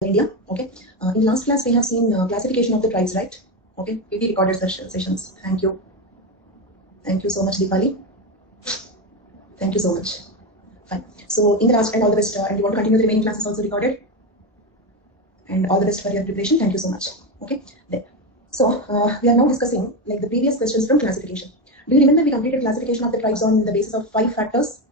India. Okay. In last class we have seen classification of the tribes, right? Okay. PT recorded sessions. Thank you. Thank you so much, Deepali. Thank you so much. Fine. So in the last and all the best. And you want to continue the remaining classes also recorded. And all the best for your preparation. Thank you so much. Okay. Then. So we are now discussing like the previous questions from classification. Do you remember we completed classification of the tribes on the basis of 5 factors?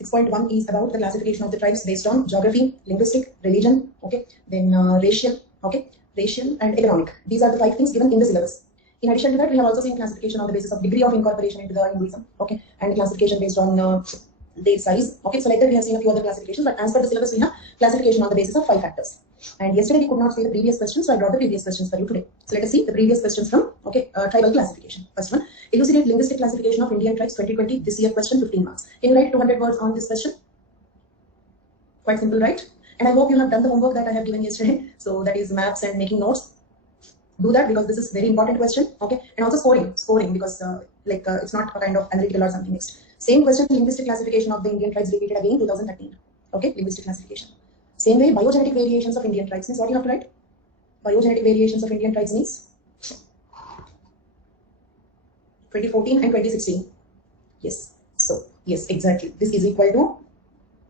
6.1 is about the classification of the tribes based on geography, linguistic, religion, okay, then racial, okay, racial and economic. These are the 5 things given in the syllabus. In addition to that, we have also seen classification on the basis of degree of incorporation into the Hinduism, okay, and classification based on their size, okay. So like that, we have seen a few other classifications, but as per the syllabus, we have classification on the basis of 5 factors. And yesterday we could not see the previous questions, so I brought the previous questions for you today. So let us see the previous questions from tribal classification. First one, elucidate linguistic classification of Indian tribes 2020. This year question 15 marks. Can you write 200 words on this question? Quite simple, right? And I hope you have done the homework that I have given yesterday. So that is maps and making notes. Do that because this is very important question. Okay, and also scoring because it's not a kind of analytical or something next. Same question, linguistic classification of the Indian tribes repeated again 2013. Okay, linguistic classification. Same way, biogenetic variations of Indian tribes means what you have to write? Biogenetic variations of Indian tribes means 2014 and 2016. Yes. So, yes, exactly. This is equal to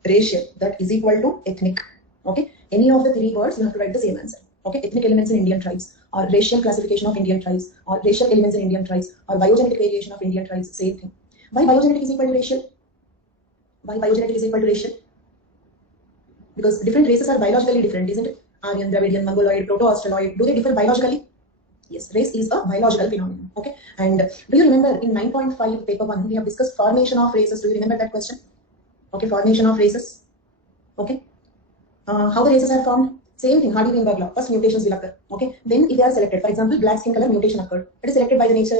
racial. That is equal to ethnic. Okay. Any of the 3 words, you have to write the same answer. Okay. Ethnic elements in Indian tribes, or racial classification of Indian tribes, or racial elements in Indian tribes, or biogenetic variation of Indian tribes, same thing. Why biogenetic is equal to racial? Why biogenetic is equal to racial? Because different races are biologically different, isn't it? Aryan, Dravidian, Mongoloid, Proto-Australoid, do they differ biologically? Yes, race is a biological phenomenon. Okay, and do you remember in 9.5 paper 1 we have discussed formation of races? Do you remember that question? Okay, formation of races. Okay, how the races are formed? Same thing, Hardy-Weinberg law. First mutations will occur. Okay, then if they are selected, for example, black skin color mutation occurred. It is selected by the nature.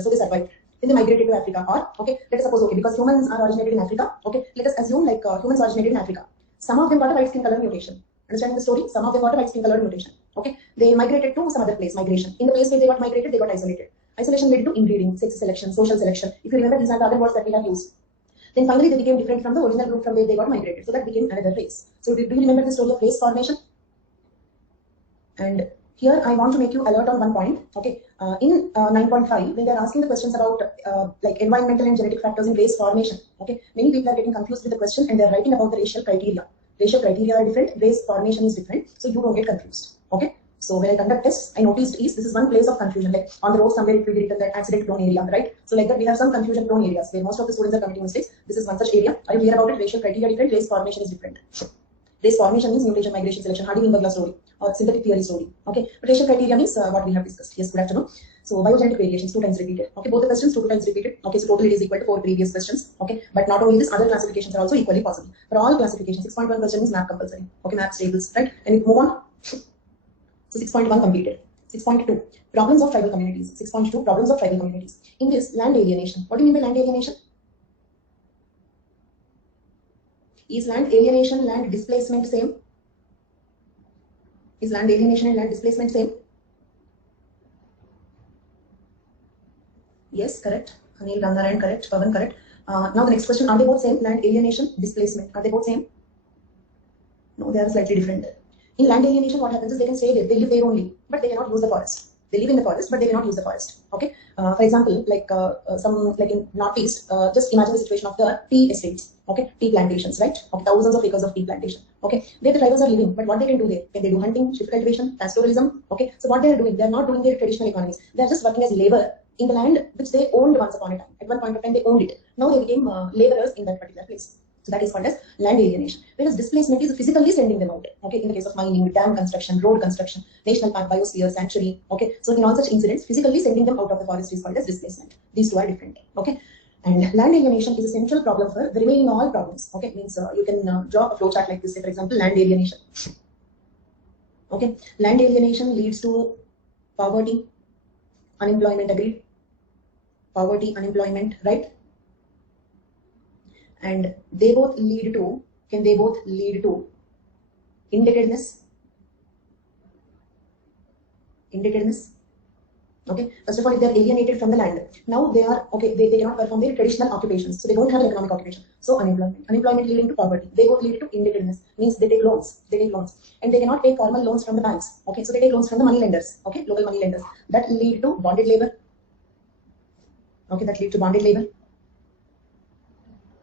So they survived. Then they migrated to Africa. Or okay, let us suppose because humans are originated in Africa. Okay, let us assume humans originated in Africa. Some of them got a white skin color mutation. Understanding the story? Some of them got a white skin color mutation. Okay, they migrated to some other place. Migration. In the place where they got migrated, they got isolated. Isolation led to inbreeding, sex selection, social selection. If you remember, these are the other words that we have used. Then finally, they became different from the original group from where they got migrated. So that became another race. So do you remember the story of race formation? And here I want to make you alert on one point. Okay, in 9.5, when they are asking the questions about environmental and genetic factors in race formation. Okay, many people are getting confused with the question and they are writing about the racial criteria. Racial criteria are different, race formation is different, so you don't get confused. Okay, so when I conduct tests, I noticed this is one place of confusion. Like on the road somewhere it will be written that accident prone area, right? So like that we have some confusion prone areas where most of the students are committing mistakes. This is one such area. Are you clear about it? Racial criteria different, race formation is different. Race formation means mutation, migration, selection, Hardy-Weinberg story or synthetic theory story. Okay, but racial criteria means what we have discussed. Yes, good afternoon. So biogenetic variations 2 times repeated. Okay, both the questions 2 times repeated. Okay, so total it is equal to 4 previous questions. Okay, but not only this, other classifications are also equally possible. For all classifications, 6.1 question is map compulsory. Okay, map tables, right? And we move on. So 6.1 completed. 6.2 problems of tribal communities. 6.2 problems of tribal communities. In this, land alienation. What do you mean by land alienation? Is land alienation, land displacement same? Is land alienation and land displacement same? Yes, correct. Anil, Rangarayan, correct. Pavan, correct. Now the next question, are they both same? Land alienation, displacement. Are they both same? No, they are slightly different. In land alienation, what happens is they can stay there. They live there only, but they cannot use the forest. They live in the forest, but they cannot use the forest. Okay. For example, in Northeast, just imagine the situation of the tea estates. Okay, tea plantations, right? Okay, thousands of acres of tea plantation. Okay, there the tribals are living, but what they can do there? Can they do hunting, shift cultivation, pastoralism? Okay, so what they are doing? They are not doing their traditional economies. They are just working as labor in the land which they owned once upon a time. At one point of time, they owned it. Now they became laborers in that particular place. So that is called as land alienation. Whereas displacement is physically sending them out. Okay, in the case of mining, dam construction, road construction, national park, biosphere, sanctuary. Okay, so in all such incidents, physically sending them out of the forest is called as displacement. These 2 are different. Okay, and land alienation is a central problem for the remaining all problems. Okay, means you can draw a flowchart like this. Say, for example, land alienation. Okay, land alienation leads to poverty, unemployment. Agreed? Poverty, unemployment, right? And they both lead to, can they both lead to indebtedness? Indebtedness. Okay, first of all, if they are alienated from the land, now they are okay. They cannot perform their traditional occupations, so they don't have an economic occupation. So unemployment leading to poverty. They both lead to indebtedness. Means they take loans, and they cannot take formal loans from the banks. Okay, so they take loans from the money lenders. Okay, local money lenders that lead to bonded labor. Okay, that lead to bonded labor.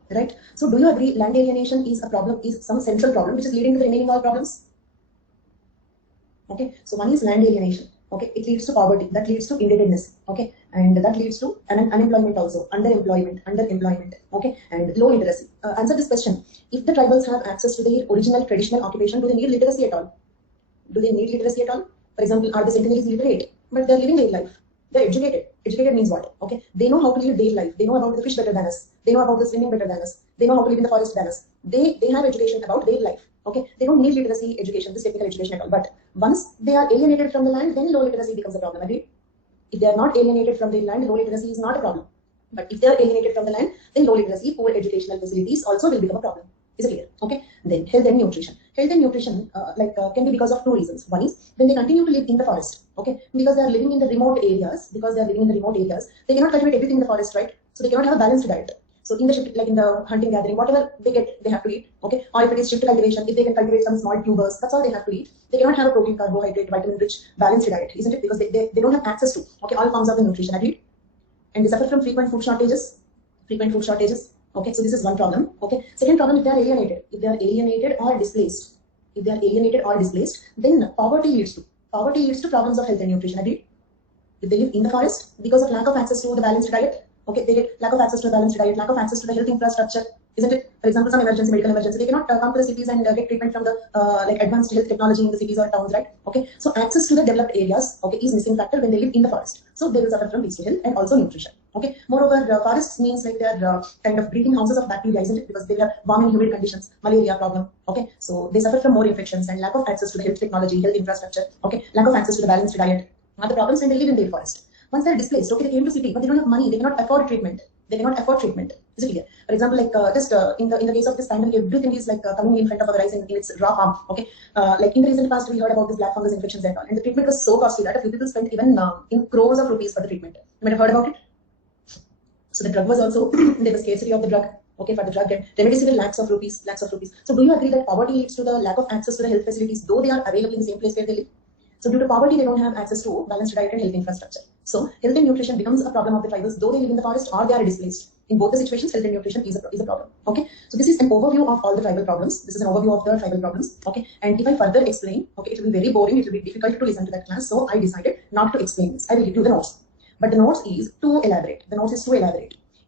Right. So do you agree? Land alienation is a problem, is some central problem which is leading to the remaining all problems. Okay, so one is land alienation. Okay, it leads to poverty, that leads to indebtedness. Okay, and that leads to unemployment also, underemployment. Okay, and low literacy. Answer this question: if the tribals have access to their original traditional occupation, do they need literacy at all? Do they need literacy at all? For example, are the centennials literate? But they're living their life. They're educated. Educated means what? Okay, they know how to live their life. They know about the fish better than us. They know about the swimming better than us. They know how to live in the forest than us. They have education about their life. Okay, they don't need literacy education, this technical education at all. But once they are alienated from the land, then low literacy becomes a problem. Agreed? If they are not alienated from the land, low literacy is not a problem. But if they are alienated from the land, then low literacy, poor educational facilities also will become a problem. Is it clear? Okay. Then health and nutrition. Health and nutrition can be because of two reasons. One is when they continue to live in the forest. Okay, because they are living in the remote areas. They cannot cultivate everything in the forest, right? So they cannot have a balanced diet. So in the shift, like in the hunting gathering, whatever they get, they have to eat. Okay, or if it is shift cultivation, if they can cultivate some small tubers, that's all they have to eat. They cannot have a protein, carbohydrate, vitamin-rich, balanced diet, isn't it? Because they don't have access to all forms of the nutrition. Agreed? And they suffer from frequent food shortages. Okay, so this is one problem. Okay, second problem: if they are alienated or displaced, then poverty leads to problems of health and nutrition. Agreed? If they live in the forest because of lack of access to the balanced diet. Okay, they get lack of access to a balanced diet, lack of access to the health infrastructure, isn't it? For example, some medical emergency, they cannot come to the cities and get treatment from the advanced health technology in the cities or towns, right? Okay, so access to the developed areas, okay, is missing factor when they live in the forest. So they will suffer from these health and also nutrition. Okay, moreover, forests means like they are kind of breeding houses of bacteria, isn't it? Because they have warm and humid conditions, malaria problem. Okay, so they suffer from more infections and lack of access to the health technology, health infrastructure. Okay, lack of access to the balanced diet are the problems when they live in the forest. Once they're displaced, okay, they came to city, but they don't have money, they cannot afford treatment. Is it clear? For example, in the case of this pandemic, everything is coming in front of our eyes in its raw form. Okay, like in the recent past, we heard about this black fungus infections and all, and the treatment was so costly that a few people spent even in crores of rupees for the treatment. You might have heard about it. So the drug was also there was scarcity of the drug. Okay, for the drug and remdesivir, lakhs of rupees. So do you agree that poverty leads to the lack of access to the health facilities, though they are available in the same place where they live? So due to poverty, they don't have access to balanced diet and health infrastructure. So health and nutrition becomes a problem of the tribals, though they live in the forest or they are displaced. In both the situations, health and nutrition is a problem. Okay, so this is an overview of all the tribal problems. Okay, and if I further explain, okay, it will be very boring. It will be difficult to listen to that class. So I decided not to explain this. I will give you the notes, but the notes is too elaborate.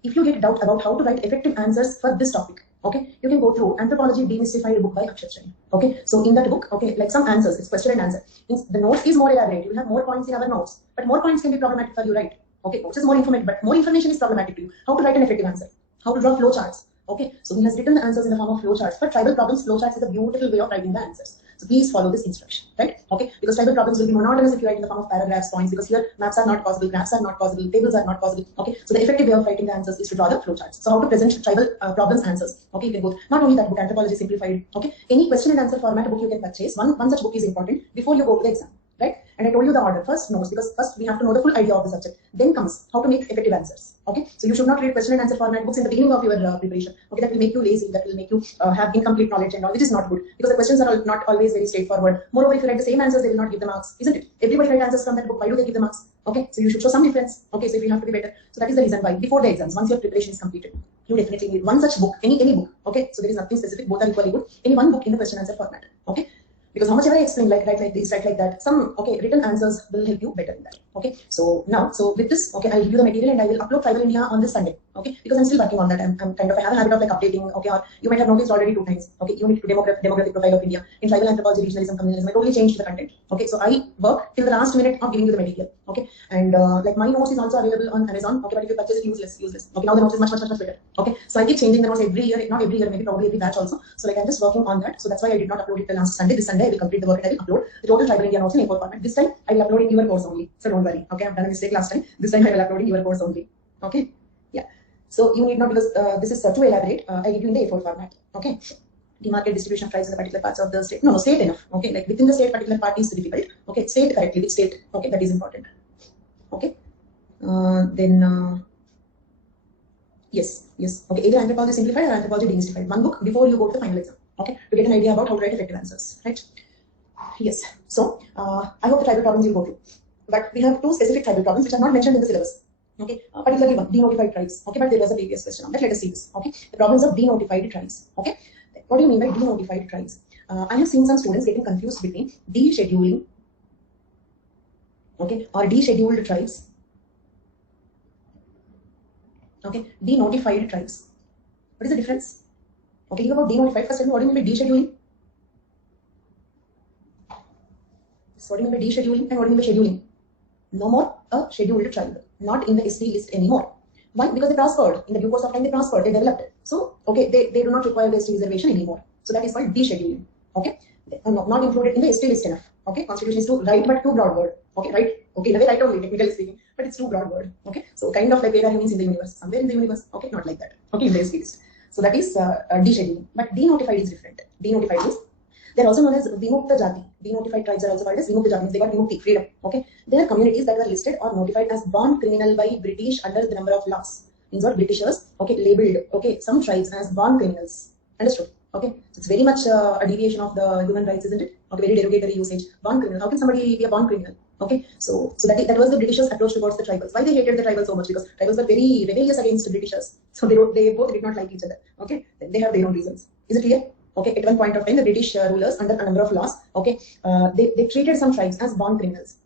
If you get doubt about how to write effective answers for this topic, okay, you can go through Anthropology Demystified book by Akshat Shreni. Okay, so in that book, okay, like some answers, it's question and answer. The notes is more elaborate. You will have more points in our notes, but more points can be problematic for you, right? Okay, notes is more informative, but more information is problematic to you. How to write an effective answer? How to draw flow charts? Okay, so he has written the answers in the form of flow charts. For tribal problems, flow charts is a beautiful way of writing the answers. So please follow this instruction, right? Okay, because tribal problems will be monotonous if you write in the form of paragraphs, points, because here maps are not possible, graphs are not possible, tables are not possible. Okay, so the effective way of writing the answers is to draw the flow charts. So how to present tribal problems answers? Okay, you can go not only that book, Anthropology Simplified. Okay, any question and answer format book you can purchase. One such book is important before you go to the exam, right? And I told you the order. First notes, because first we have to know the full idea of the subject. Then comes how to make effective answers. Okay, so you should not read question and answer format books in the beginning of your preparation. Okay, that will make you lazy. That will make you have incomplete knowledge and all, which is not good, because the questions are not always very straightforward. Moreover, if you write the same answers, they will not give the marks, isn't it? Everybody write answers from that book. Why do they give the marks? Okay, so you should show some difference. Okay, so if you have to be better, so that is the reason why before the exams, once your preparation is completed, you definitely need one such book, any book. Okay, so there is nothing specific. Both are equally good. Any one book in the question and answer format. Okay. Because how much ever I explain, write like this, write like that, some written answers will help you better in that. Okay, so now, with this, okay, I'll give you the material and I will upload Tribal India on this Sunday. Okay, because I'm still working on that. I'm kind of, I have a habit of updating. Okay, or you might have noticed already 2 times. Okay, unit to demographic profile of India in tribal anthropology, regionalism, communalism. I totally changed the content. Okay, so I work till the last minute of giving you the material. Okay, and like my notes is also available on Amazon. Okay, but if you purchase it, useless. Okay, now the notes is much better. Okay, so I keep changing the notes every year, not every year, maybe probably every batch also. So like I'm just working on that. So that's why I did not upload it till last Sunday. This Sunday I will complete the work and I will upload the total Tribal India notes in A4 format. This time I will upload in your course only. So don't worry. Okay, I've done a mistake last time. This time I will upload in your course only. Okay, yeah. So you need not, because this is too elaborate. I give you in the A4 format. Okay. Demarcate distribution of tribes in the particular parts of the state. No, state enough. Okay, like within the state, particular part is difficult. Okay, state correctly. Which state? Okay, that is important. Okay. Then yes. Okay. Either anthropology simplified or anthropology demystified. One book before you go to the final exam. Okay. To get an idea about how to write effective answers. Right. Yes. So I hope the tribal problems you go through. But we have two specific tribal problems which are not mentioned in the syllabus. Okay, particularly one, denotified tribes. Okay, but there was a previous question on that. Let us see this. Okay, the problems of denotified tribes. Okay, what do you mean by denotified tribes? I have seen some students getting confused between descheduling, okay, or descheduled tribes. Okay, denotified tribes. What is the difference? Okay, you about denotified. First, tell me what do you mean by descheduling? So what do you mean by descheduling and what do you mean by scheduling? No more a scheduled tribe, not in the ST list anymore. Why? Because they prospered. In the due course of time, they prospered, they developed. So, okay, they do not require the ST reservation anymore. So that is called descheduling. Okay, not included in the ST list enough. Okay, constitution is too right, but too broad word. Okay, right? Okay, in a way right only, technically speaking, but it's too broad word. Okay, so kind of like where are you means in the universe, somewhere in the universe. Okay, not like that. Okay, in the ST list. So that is descheduling. But denotified is different. Denotified is, they are also known as Vimukta Jati. Denotified tribes are also called as Vimukta Jati. They got Vimukti, freedom. Okay, they are communities that were listed or notified as born criminal by British under the number of laws. Means what? Britishers, okay, labeled, okay, some tribes as born criminals. Understood? Okay, so it's very much a deviation of the human rights, isn't it? Okay, very derogatory usage. Born criminal. How can somebody be a born criminal? Okay, so that was the Britishers' approach towards the tribals. Why they hated the tribals so much? Because tribals were very rebellious against the Britishers. So they both did not like each other. Okay, they have their own reasons. Is it clear? Okay, at one point of time, the British rulers, under a number of laws, okay, they treated some tribes as born criminals.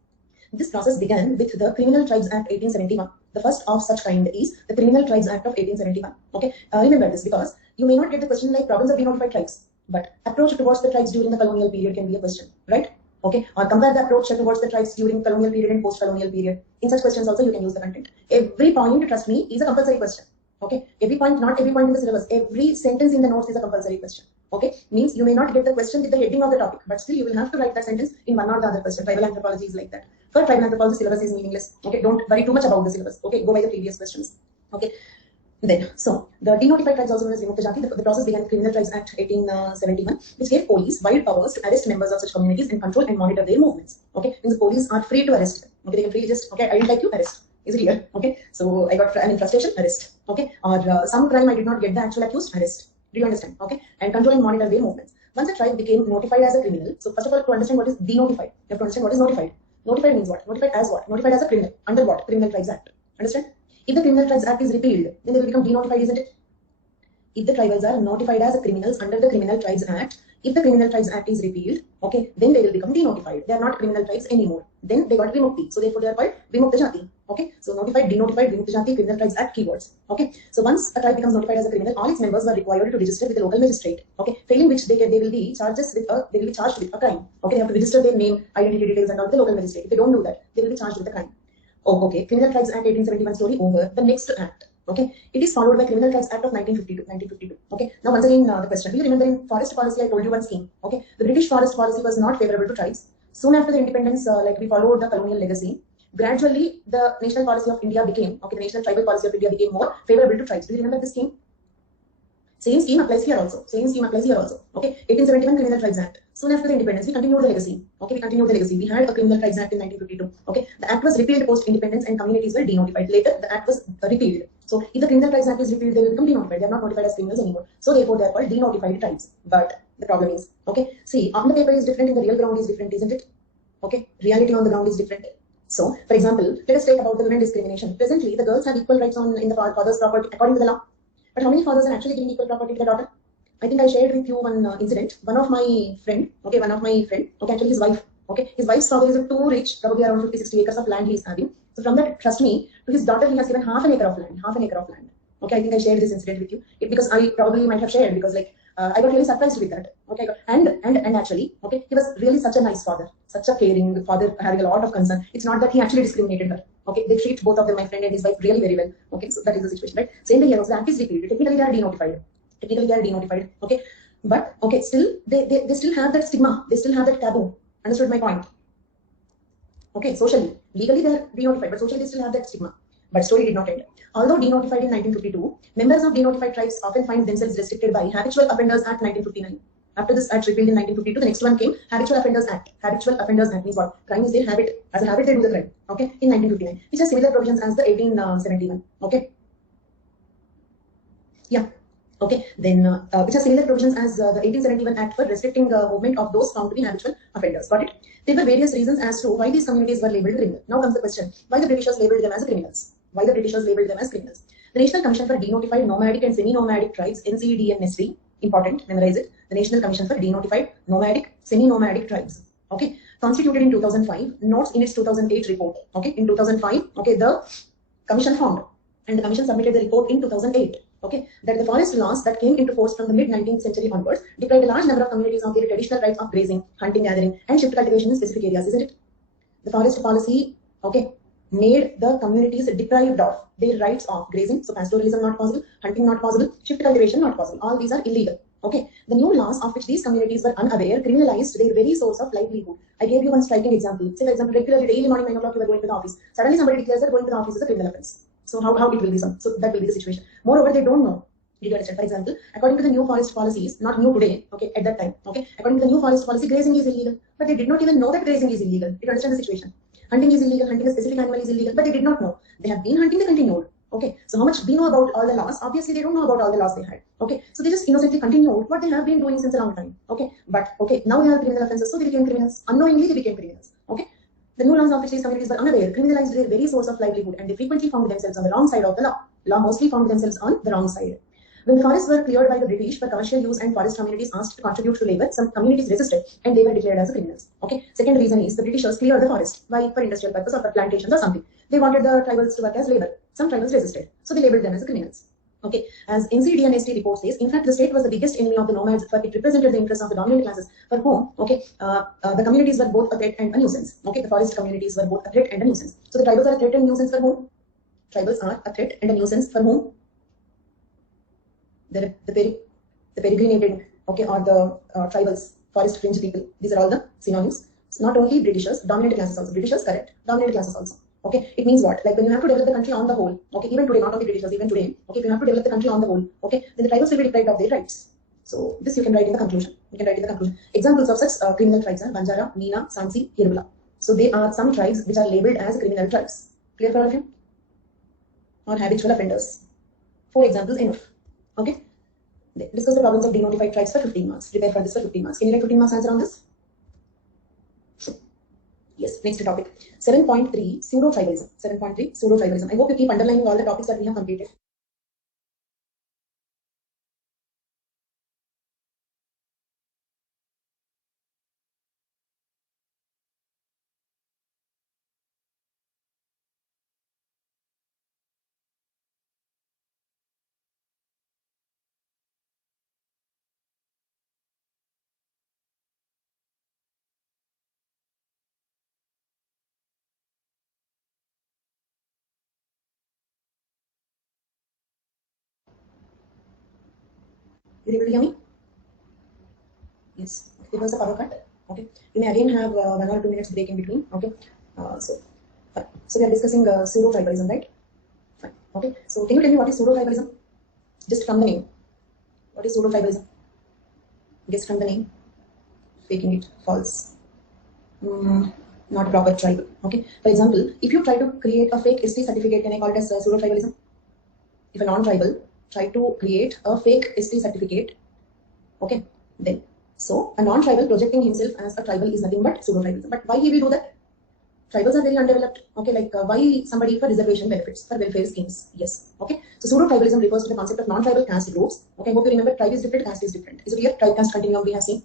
This process began with the Criminal Tribes Act 1871. The first of such kind is the Criminal Tribes Act of 1871. Okay, remember this because you may not get the question like problems of denotified tribes, but approach towards the tribes during the colonial period can be a question, right? Okay, or compare the approach towards the tribes during colonial period and post-colonial period. In such questions also you can use the content. Every point, trust me, is a compulsory question. Okay, every point, not every point in the syllabus, every sentence in the notes is a compulsory question. Okay, means you may not get the question with the heading of the topic, but still you will have to write that sentence in one or the other question. Tribal anthropology is like that. For tribal anthropology, syllabus is meaningless. Okay, don't worry too much about the syllabus. Okay, go by the previous questions. Okay, then, so the denotified tribes, also known as Vimukta Jati, the process began with Criminal Tribes Act 1871, which gave police wide powers to arrest members of such communities and control and monitor their movements. Okay, means the police are free to arrest them. Okay, they can freely just, okay, I didn't like you, arrest. Is it clear? Okay, so I got in frustration, arrest. Okay, or some crime I did not get the actual accused, arrest. Do you understand? Okay, and control and monitor their movements. Once a tribe became notified as a criminal, so first of all, to understand what is denotified, you have to understand what is notified. Notified means what? Notified as what? Notified as a criminal. Under what? Criminal Tribes Act. Understand? If the Criminal Tribes Act is repealed, then they will become denotified, isn't it? If the tribals are notified as criminals under the Criminal Tribes Act, if the Criminal Tribes Act is repealed, okay, then they will become denotified. They are not criminal tribes anymore. Then they got Vimukti. So therefore they are called Vimukta Jati. Okay, so notified, denotified, Vimukta Jati, Criminal Tribes Act keywords. Okay, so once a tribe becomes notified as a criminal, all its members were required to register with the local magistrate. Okay, failing which they will be charged with a crime. Okay, they have to register their name, identity details, and all with the local magistrate. If they don't do that, they will be charged with a crime. Oh, okay, Criminal Tribes Act 1871 story over. The next act. Okay, it is followed by Criminal Tribes Act of 1952. Okay, now once again the question. Do you remember in forest policy I told you one scheme? Okay, the British forest policy was not favorable to tribes. Soon after the independence, like we followed the colonial legacy. Gradually, the national policy of India became, okay, the national tribal policy of India became more favorable to tribes. Do you remember this scheme? Same scheme applies here also. Same scheme applies here also. Okay, 1871 Criminal Tribes Act. Soon after the independence, we continued the legacy. Okay, we continued the legacy. We had a Criminal Tribes Act in 1952. Okay, the act was repealed post-independence and communities were denotified. Later, the act was repealed. So, if the Criminal Tribes Act is repealed, they will become denotified. They are not notified as criminals anymore. So, therefore, they are called denotified tribes. But the problem is, okay, see, on the paper is different, in the real ground is different, isn't it? Okay, reality on the ground is different. So, for example, let us take about the women discrimination. Presently, the girls have equal rights in the father's property according to the law. But how many fathers are actually giving equal property to the daughter? I think I shared with you one incident. One of my friend, okay, actually his wife, okay, his wife's father is too rich, probably around 50-60 acres of land he is having. So from that, trust me, to his daughter he has given half an acre of land. Okay, I think I shared this incident with you. Because I probably might have shared because like I got really surprised with that. Okay, and actually, okay, he was really such a nice father, such a caring father, having a lot of concern. It's not that he actually discriminated her. Okay, they treat both of them, my friend and his wife, really very well. Okay, so that is the situation, right? Same day here also, the act is repealed. Technically, they are denotified. Okay, but okay, still they still have that stigma. They still have that taboo. Understood my point? Okay, socially, legally they are denotified, but socially they still have that stigma. But story did not end. Although denotified in 1952, members of denotified tribes often find themselves restricted by Habitual Offenders Act 1959. After this act repealed in 1952, the next one came Habitual Offenders Act. Habitual Offenders Act means what? Crime is their habit. As a habit, they do the crime. Okay, in 1959, which has similar provisions as the 1871. Okay. Yeah. Okay. Then which has similar provisions as the 1871 Act for restricting the movement of those found to be habitual offenders. Got it? There were various reasons as to why these communities were labelled criminal. Now comes the question: why the Britishers labelled them as criminals? Why the Britishers labelled them as criminals? The National Commission for Denotified Nomadic and Semi-Nomadic Tribes, NCDNST, important, memorize it. The National Commission for Denotified Nomadic, Semi-Nomadic Tribes, okay, constituted in 2005, notes in its 2008 report. Okay, in 2005, okay, the commission formed, and the commission submitted the report in 2008. Okay, that the forest laws that came into force from the mid-19th century onwards deprived a large number of communities of their traditional rights of grazing, hunting, gathering, and shift cultivation in specific areas, isn't it? The forest policy, okay, made the communities deprived of their rights of grazing, so pastoralism not possible, hunting not possible, shift cultivation not possible. All these are illegal. Okay, the new laws of which these communities were unaware criminalized their very source of livelihood. I gave you one striking example. Say, for example, regularly daily morning 9 o'clock you are going to the office. Suddenly somebody declares that going to the office is a criminal offense. So how it will be some? So that will be the situation. Moreover, they don't know. Did you understand? For example, according to the new forest policies, not new today, okay, at that time, okay, according to the new forest policy, grazing is illegal, but they did not even know that grazing is illegal. Did you understand the situation? Hunting is illegal, hunting a specific animal is illegal, but they did not know. They have been hunting, they continued. Okay, so how much we know about all the laws? Obviously, they don't know about all the laws they had. Okay, so they just innocently continued what they have been doing since a long time. Okay, but okay, now they have criminal offenses, so they became criminals. Unknowingly, they became criminals. Okay, the new laws of which these communities were unaware criminalized their very source of livelihood, and they frequently found themselves on the wrong side of the law. Law mostly found themselves on the wrong side. When the forests were cleared by the British for commercial use and forest communities asked to contribute to labor, some communities resisted and they were declared as criminals. Okay. Second reason is the Britishers cleared the forest. Why? For industrial purpose or for plantations or something. They wanted the tribals to work as labor. Some tribals resisted, so they labeled them as criminals. Okay. As NCDNST report says, in fact, the state was the biggest enemy of the nomads, for it represented the interests of the dominant classes for whom, okay, the communities were both a threat and a nuisance. Okay. The forest communities were both a threat and a nuisance. So the tribals are a threat and nuisance for whom? Tribals are a threat and a nuisance for whom? The peregrinated, okay, or the tribals, forest fringe people. These are all the synonyms. It's not only Britishers, dominant classes also. Britishers, correct. Dominant classes also. Okay, it means what? Like when you have to develop the country on the whole. Okay, even today, not only Britishers, even today. Okay, if you have to develop the country on the whole. Okay, then the tribals will be deprived of their rights. So this you can write in the conclusion. You can write in the conclusion. Examples of such criminal tribes are Banjara, Meena, Sansi, Hirula. So they are some tribes which are labeled as criminal tribes. Clear for all of you? Or habitual offenders. 4 examples enough. Okay. Discuss the problems of denotified tribes for 15 marks. Prepare for this for 15 marks. Can you write 15 marks answer on this? Yes. Next topic. 7.3 pseudo-tribalism. 7.3 pseudo-tribalism. I hope you keep underlining all the topics that we have completed. You able to hear me? Yes. There was a power cut. Okay. You may again have 1 or 2 minutes break in between. Okay. Fine. So we are discussing pseudo-tribalism, right? Fine. Okay. So can you tell me what is pseudo-tribalism? Just from the name. What is pseudo-tribalism? Guess from the name. Faking it. False. Not proper tribal. Okay. For example, if you try to create a fake ST certificate, can I call it as pseudo-tribalism? If a non-tribal try to create a fake ST certificate, okay, then so a non-tribal projecting himself as a tribal is nothing but pseudo-tribalism. But why he will do that? Tribals are very undeveloped. Okay, like why somebody for reservation benefits, for welfare schemes? Yes. Okay. So pseudo-tribalism refers to the concept of non-tribal caste groups. Okay, I hope you remember tribe is different, caste is different. Is it here? Tribe, caste, continuum we have seen.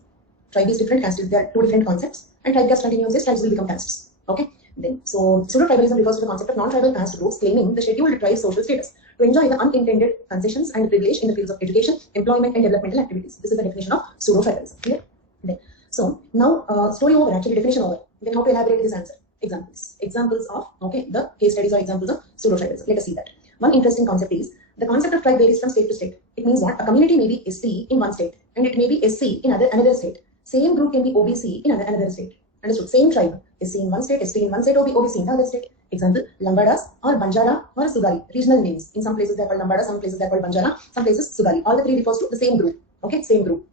Tribe is different, caste is, there are 2 different concepts. And tribe, caste, continuum says tribes will become castes. Okay. Then, so pseudo-tribalism refers to the concept of non-tribal caste groups claiming the scheduled tribe's social status to enjoy the unintended concessions and privilege in the fields of education, employment, and developmental activities. This is the definition of pseudo-tribalism. Clear? Then, so now story over, actually definition over. Then how to elaborate this answer? Examples of, okay, the case studies or examples of pseudo-tribalism. Let us see that. One interesting concept is the concept of tribe varies from state to state. It means what? A community may be ST in one state and it may be SC in another state. Same group can be OBC in another state. Understood? Same tribe. SC in one state, ST in one state, OBC in the other state. Example, Lambadas or Banjara or Sugari. Regional names. In some places they are called Lambada, some places they are called Banjara, some places Sugari. All the 3 refers to the same group. Okay, same group.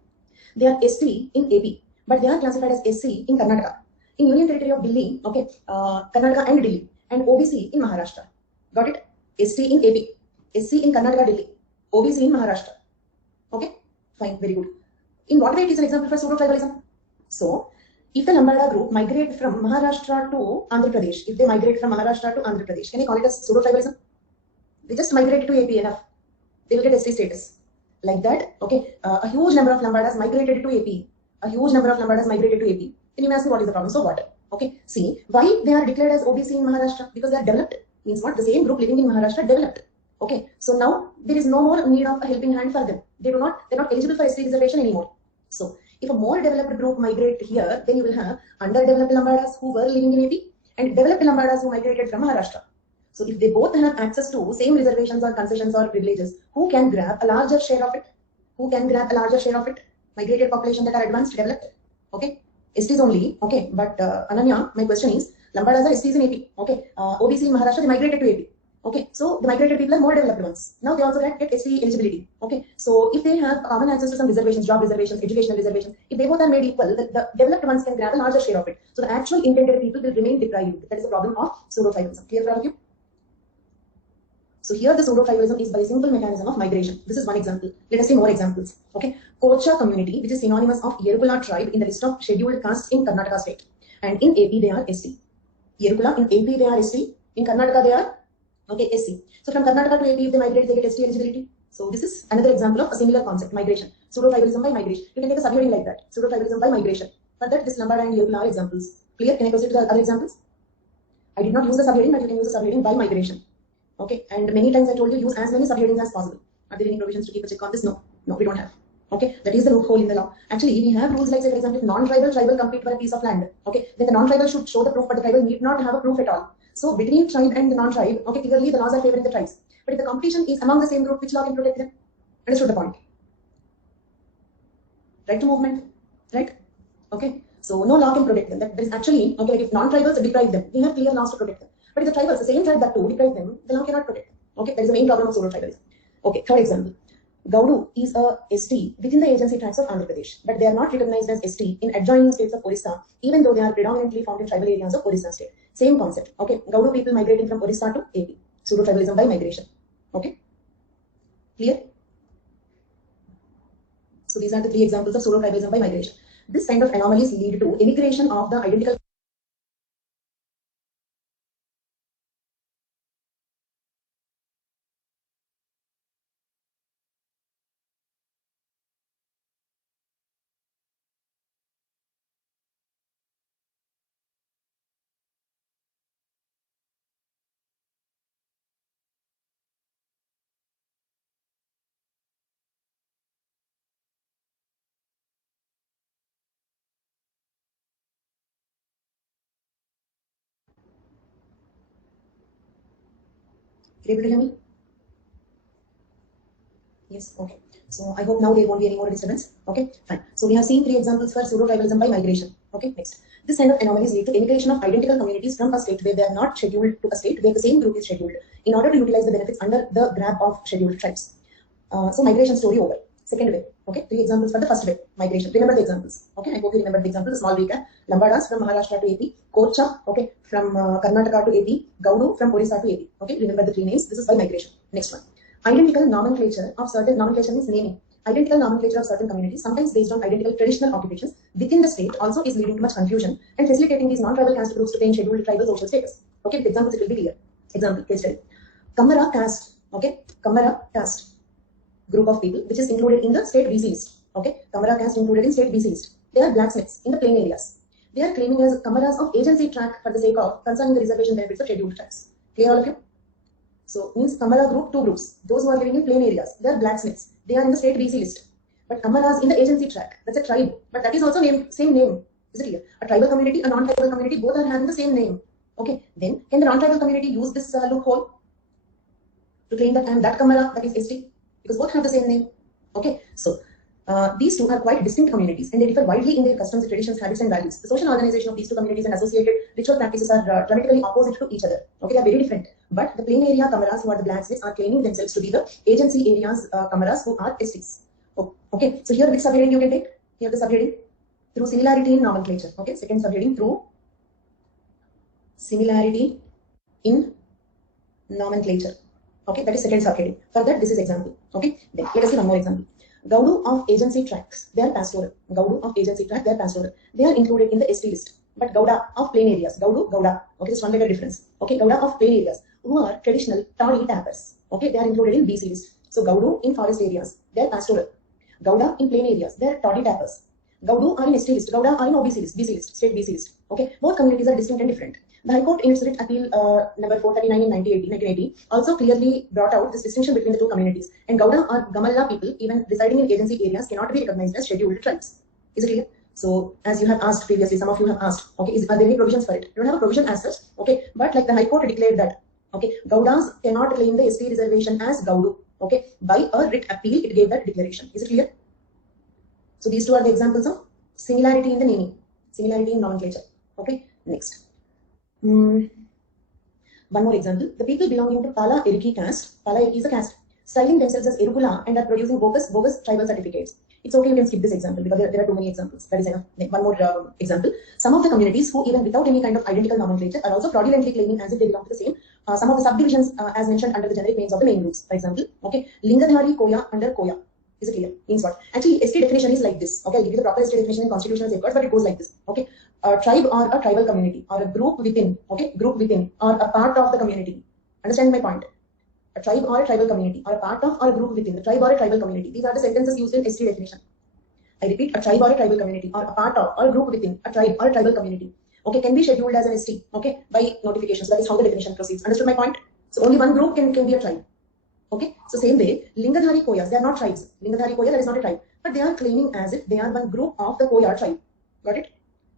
They are ST in AP, but they are classified as SC in Karnataka. In Union Territory of Delhi, okay, Karnataka and Delhi, and OBC in Maharashtra. Got it? ST in AP, SC in Karnataka, Delhi, OBC in Maharashtra. Okay, fine, very good. In what way it is an example for pseudo-tribalism? So, if the Lambada group migrate from Maharashtra to Andhra Pradesh, if they migrate from Maharashtra to Andhra Pradesh, can you call it as pseudo-tribalism? They just migrate to AP enough. They will get ST status. Like that, okay, a huge number of Lambadas migrated to AP. A huge number of Lambadas migrated to AP. Then you may ask me what is the problem? So what? Okay, see, why they are declared as OBC in Maharashtra? Because they are developed. Means what? The same group living in Maharashtra developed. Okay, so now there is no more need of a helping hand for them. They're not eligible for ST reservation anymore. So if a more developed group migrate here, then you will have underdeveloped Lambadas who were living in AP and developed Lambadas who migrated from Maharashtra. So if they both have access to same reservations or concessions or privileges, who can grab a larger share of it? Who can grab a larger share of it? Migrated population that are advanced, developed. Okay, STs only. Okay, but Ananya, my question is, Lambadas are STs in AP. Okay, OBC in Maharashtra, they migrated to AP. Okay, so the migrated people are more developed ones. Now they also get ST eligibility. Okay, so if they have common access to some reservations, job reservations, educational reservations, if they both are made equal, the developed ones can grab a larger share of it. So the actual intended people will remain deprived. That is the problem of pseudo-tribalism. Clear for all of you? So here the pseudo-tribalism is by a simple mechanism of migration. This is one example. Let us see more examples. Okay, Kocha community, which is synonymous of Yerukula tribe in the list of scheduled castes in Karnataka state, and in AP they are ST. Yerukula in AP they are ST. In Karnataka they are SC. So from Karnataka to AP, if they migrate, they get ST eligibility. So this is another example of a similar concept, migration. Pseudo-tribalism by migration. You can take a subheading like that. Pseudo-tribalism by migration. For that, this Lambada and Yerukula are examples. Clear? Can I proceed to the other examples? I did not use the subheading, but you can use the subheading by migration. Okay, and many times I told you use as many subheadings as possible. Are there any provisions to keep a check on this? No, we don't have. Okay, that is the loophole in the law. Actually, we have rules like, say, for example, if non-tribal compete for a piece of land, okay, then the non-tribal should show the proof, but the tribal need not have a proof at all. So between tribe and the non-tribe, okay, clearly the laws are favoring the tribes. But if the competition is among the same group, which law can protect them? Understood the point? Right to movement, right? Okay, so no law can protect them. That is actually, okay, like if non-tribals deprive them, we have clear laws to protect them. But if the tribals, the same tribe that too, deprive them, the law cannot protect them. Okay, that is the main problem of pseudo-tribalism. Okay, third example. Gaudu is a ST within the agency tracts of Andhra Pradesh, but they are not recognized as ST in adjoining states of Orissa, even though they are predominantly found in tribal areas of Orissa state. Same concept. Okay, Gaudu people migrating from Orissa to AP. Pseudo-tribalism by migration. Okay, clear? So these are the three examples of pseudo-tribalism by migration. This kind of anomalies lead to immigration of the identical. Are you able to hear me? Yes, okay. So I hope now there won't be any more disturbance. Okay, fine. So we have seen three examples for pseudo-tribalism by migration. Okay, next. This kind of anomalies lead to immigration of identical communities from a state where they are not scheduled to a state where the same group is scheduled in order to utilize the benefits under the grab of scheduled tribes. So migration story over. Second wave. Okay, three examples for the first wave, migration. Remember the examples. Okay, I hope you remember the examples. Small recap. Lambadas from Maharashtra to AP. Kocha, okay, from Karnataka to AP. Gaudu from Orissa to AP. Okay, remember the three names. This is by migration. Next one. Identical nomenclature of certain, nomenclature means naming. Identical nomenclature of certain communities, sometimes based on identical traditional occupations within the state, also is leading to much confusion and facilitating these non-tribal caste groups to gain scheduled tribal social status. Okay, with examples it will be clear. Example, case study. Kamara caste, okay, Kamara caste group of people which is included in the state BC list. Okay, Kamara caste included in state BC list. They are blacksmiths in the plain areas. They are claiming as Kamaras of agency track for the sake of concerning the reservation benefits of scheduled tribes. Clear all of you? So means Kamara group, two groups. Those who are living in plain areas, they are blacksmiths. They are in the state BC list. But Kamaras in the agency track, that's a tribe. But that is also named, same name. Is it clear? A tribal community, a non-tribal community, both are having the same name. Okay, then can the non-tribal community use this loophole to claim that I am that Kamara, that is ST? Because both have the same name. Okay, so these two are quite distinct communities and they differ widely in their customs, traditions, habits, and values. The social organization of these two communities and associated ritual practices are dramatically opposite to each other. Okay, they are very different. But the plain area Kamaras, who are the blacksmiths, are claiming themselves to be the agency areas Kamaras, who are STs. Oh, okay, so here which subheading you can take? Here the subheading, through similarity in nomenclature. Okay, second subheading, through similarity in nomenclature. Okay, that is second subheading. For that, this is example. Okay, then let us see one more example. Gaudu of agency tracts, they are pastoral. Gaudu of agency tract, they are pastoral. They are included in the ST list. But Gauda of plain areas, Gaudu, Gauda. Okay, this one letter difference. Okay, Gauda of plain areas, who are traditional toddy tappers. Okay, they are included in B series. So Gaudu in forest areas, they are pastoral. Gauda in plain areas, they are toddy tappers. Gaudu are in ST list, Gauda are in OBC list, BC list, state BC list. Okay, both communities are distinct and different. The High Court in its writ appeal number 439 in 1980 also clearly brought out this distinction between the two communities. And Gauda or Gamalla people, even residing in agency areas, cannot be recognized as scheduled tribes. Is it clear? So, as you have asked previously, some of you have asked, okay, are there any provisions for it? You don't have a provision as such, okay, but like the High Court declared that, okay, Gaudas cannot claim the ST reservation as Gaudu, okay, by a writ appeal, it gave that declaration. Is it clear? So, these two are the examples of similarity in the naming, similarity in nomenclature, okay. Next. One more example. The people belonging to Pala Eriki caste, Pala Eriki is a caste, styling themselves as Erukula and are producing bogus tribal certificates. It's okay, you can skip this example because there are too many examples. That is enough. One more example. Some of the communities who, even without any kind of identical nomenclature, are also fraudulently claiming as if they belong to the same. Some of the subdivisions as mentioned under the generic names of the main groups. For example, okay, Lingadhari Koya under Koya. Is it clear? Means what? Actually, ST definition is like this. Okay, I'll give you the proper ST definition in constitutional safeguards, but it goes like this. Okay, a tribe or a tribal community or a group within. Okay, group within or a part of the community. Understand my point? A tribe or a tribal community or a part of or a group within the tribe or a tribal community. These are the sentences used in ST definition. I repeat, a tribe or a tribal community or a part of or a group within a tribe or a tribal community. Okay, can be scheduled as an ST. Okay, by notification. So that is how the definition proceeds. Understood my point? So only one group can be a tribe. Okay, so same way, Lingadhari Koyas, they are not tribes. Lingadhari Koya, that is not a tribe. But they are claiming as if they are one group of the Koya tribe. Got it?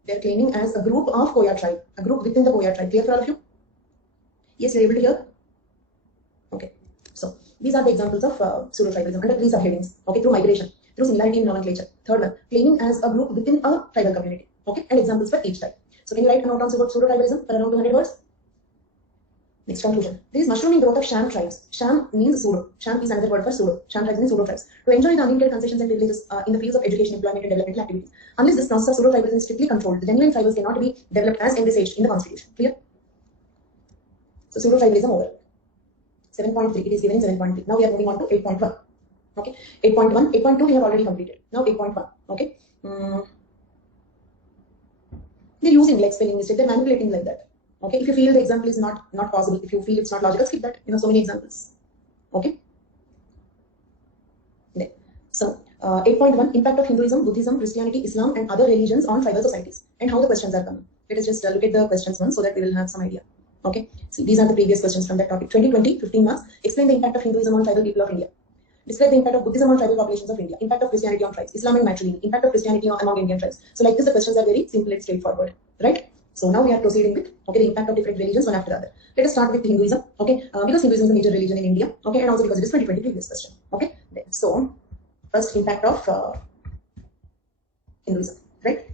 They are claiming as a group of Koya tribe. A group within the Koya tribe. Clear for all of you? Yes, you are able to hear? Okay. So, these are the examples of pseudo-tribalism under three subheadings. Okay, through migration, through similarity in nomenclature. Third one, claiming as a group within a tribal community. Okay, and examples for each type. So, can you write a note on pseudo-tribalism for around 200 words? Next conclusion. There is mushrooming growth of sham tribes. Sham means pseudo. Sham is another word for pseudo. Sham tribes mean pseudo tribes. To enjoy the unlimited concessions and privileges in the fields of education, employment, and developmental activities. Unless this process of pseudo tribalism is strictly controlled, the genuine tribals cannot be developed as envisaged in the constitution. Clear? So pseudo tribalism over. 7.3. It is given in 7.3. Now we are moving on to 8.1. Okay. 8.1. 8.2 we have already completed. Now 8.1. Okay. They're using like spelling mistake. They're manipulating like that. Okay, if you feel the example is not possible, if you feel it's not logical, skip that. You know, so many examples. Okay. Then, so 8.1, impact of Hinduism, Buddhism, Christianity, Islam, and other religions on tribal societies, and how the questions are coming. Let us just look at the questions once so that we will have some idea. Okay. See, these are the previous questions from that topic. 2020, 15 marks. Explain the impact of Hinduism on tribal people of India. Describe the impact of Buddhism on tribal populations of India. Impact of Christianity on tribes. Islam and matrimony. Impact of Christianity among Indian tribes. So like this, the questions are very simple and straightforward, right? So now we are proceeding with, okay, the impact of different religions one after the other. Let us start with Hinduism, okay, because Hinduism is a major religion in India, okay, and also because it is 2020 previous question, okay. So first, impact of Hinduism, right?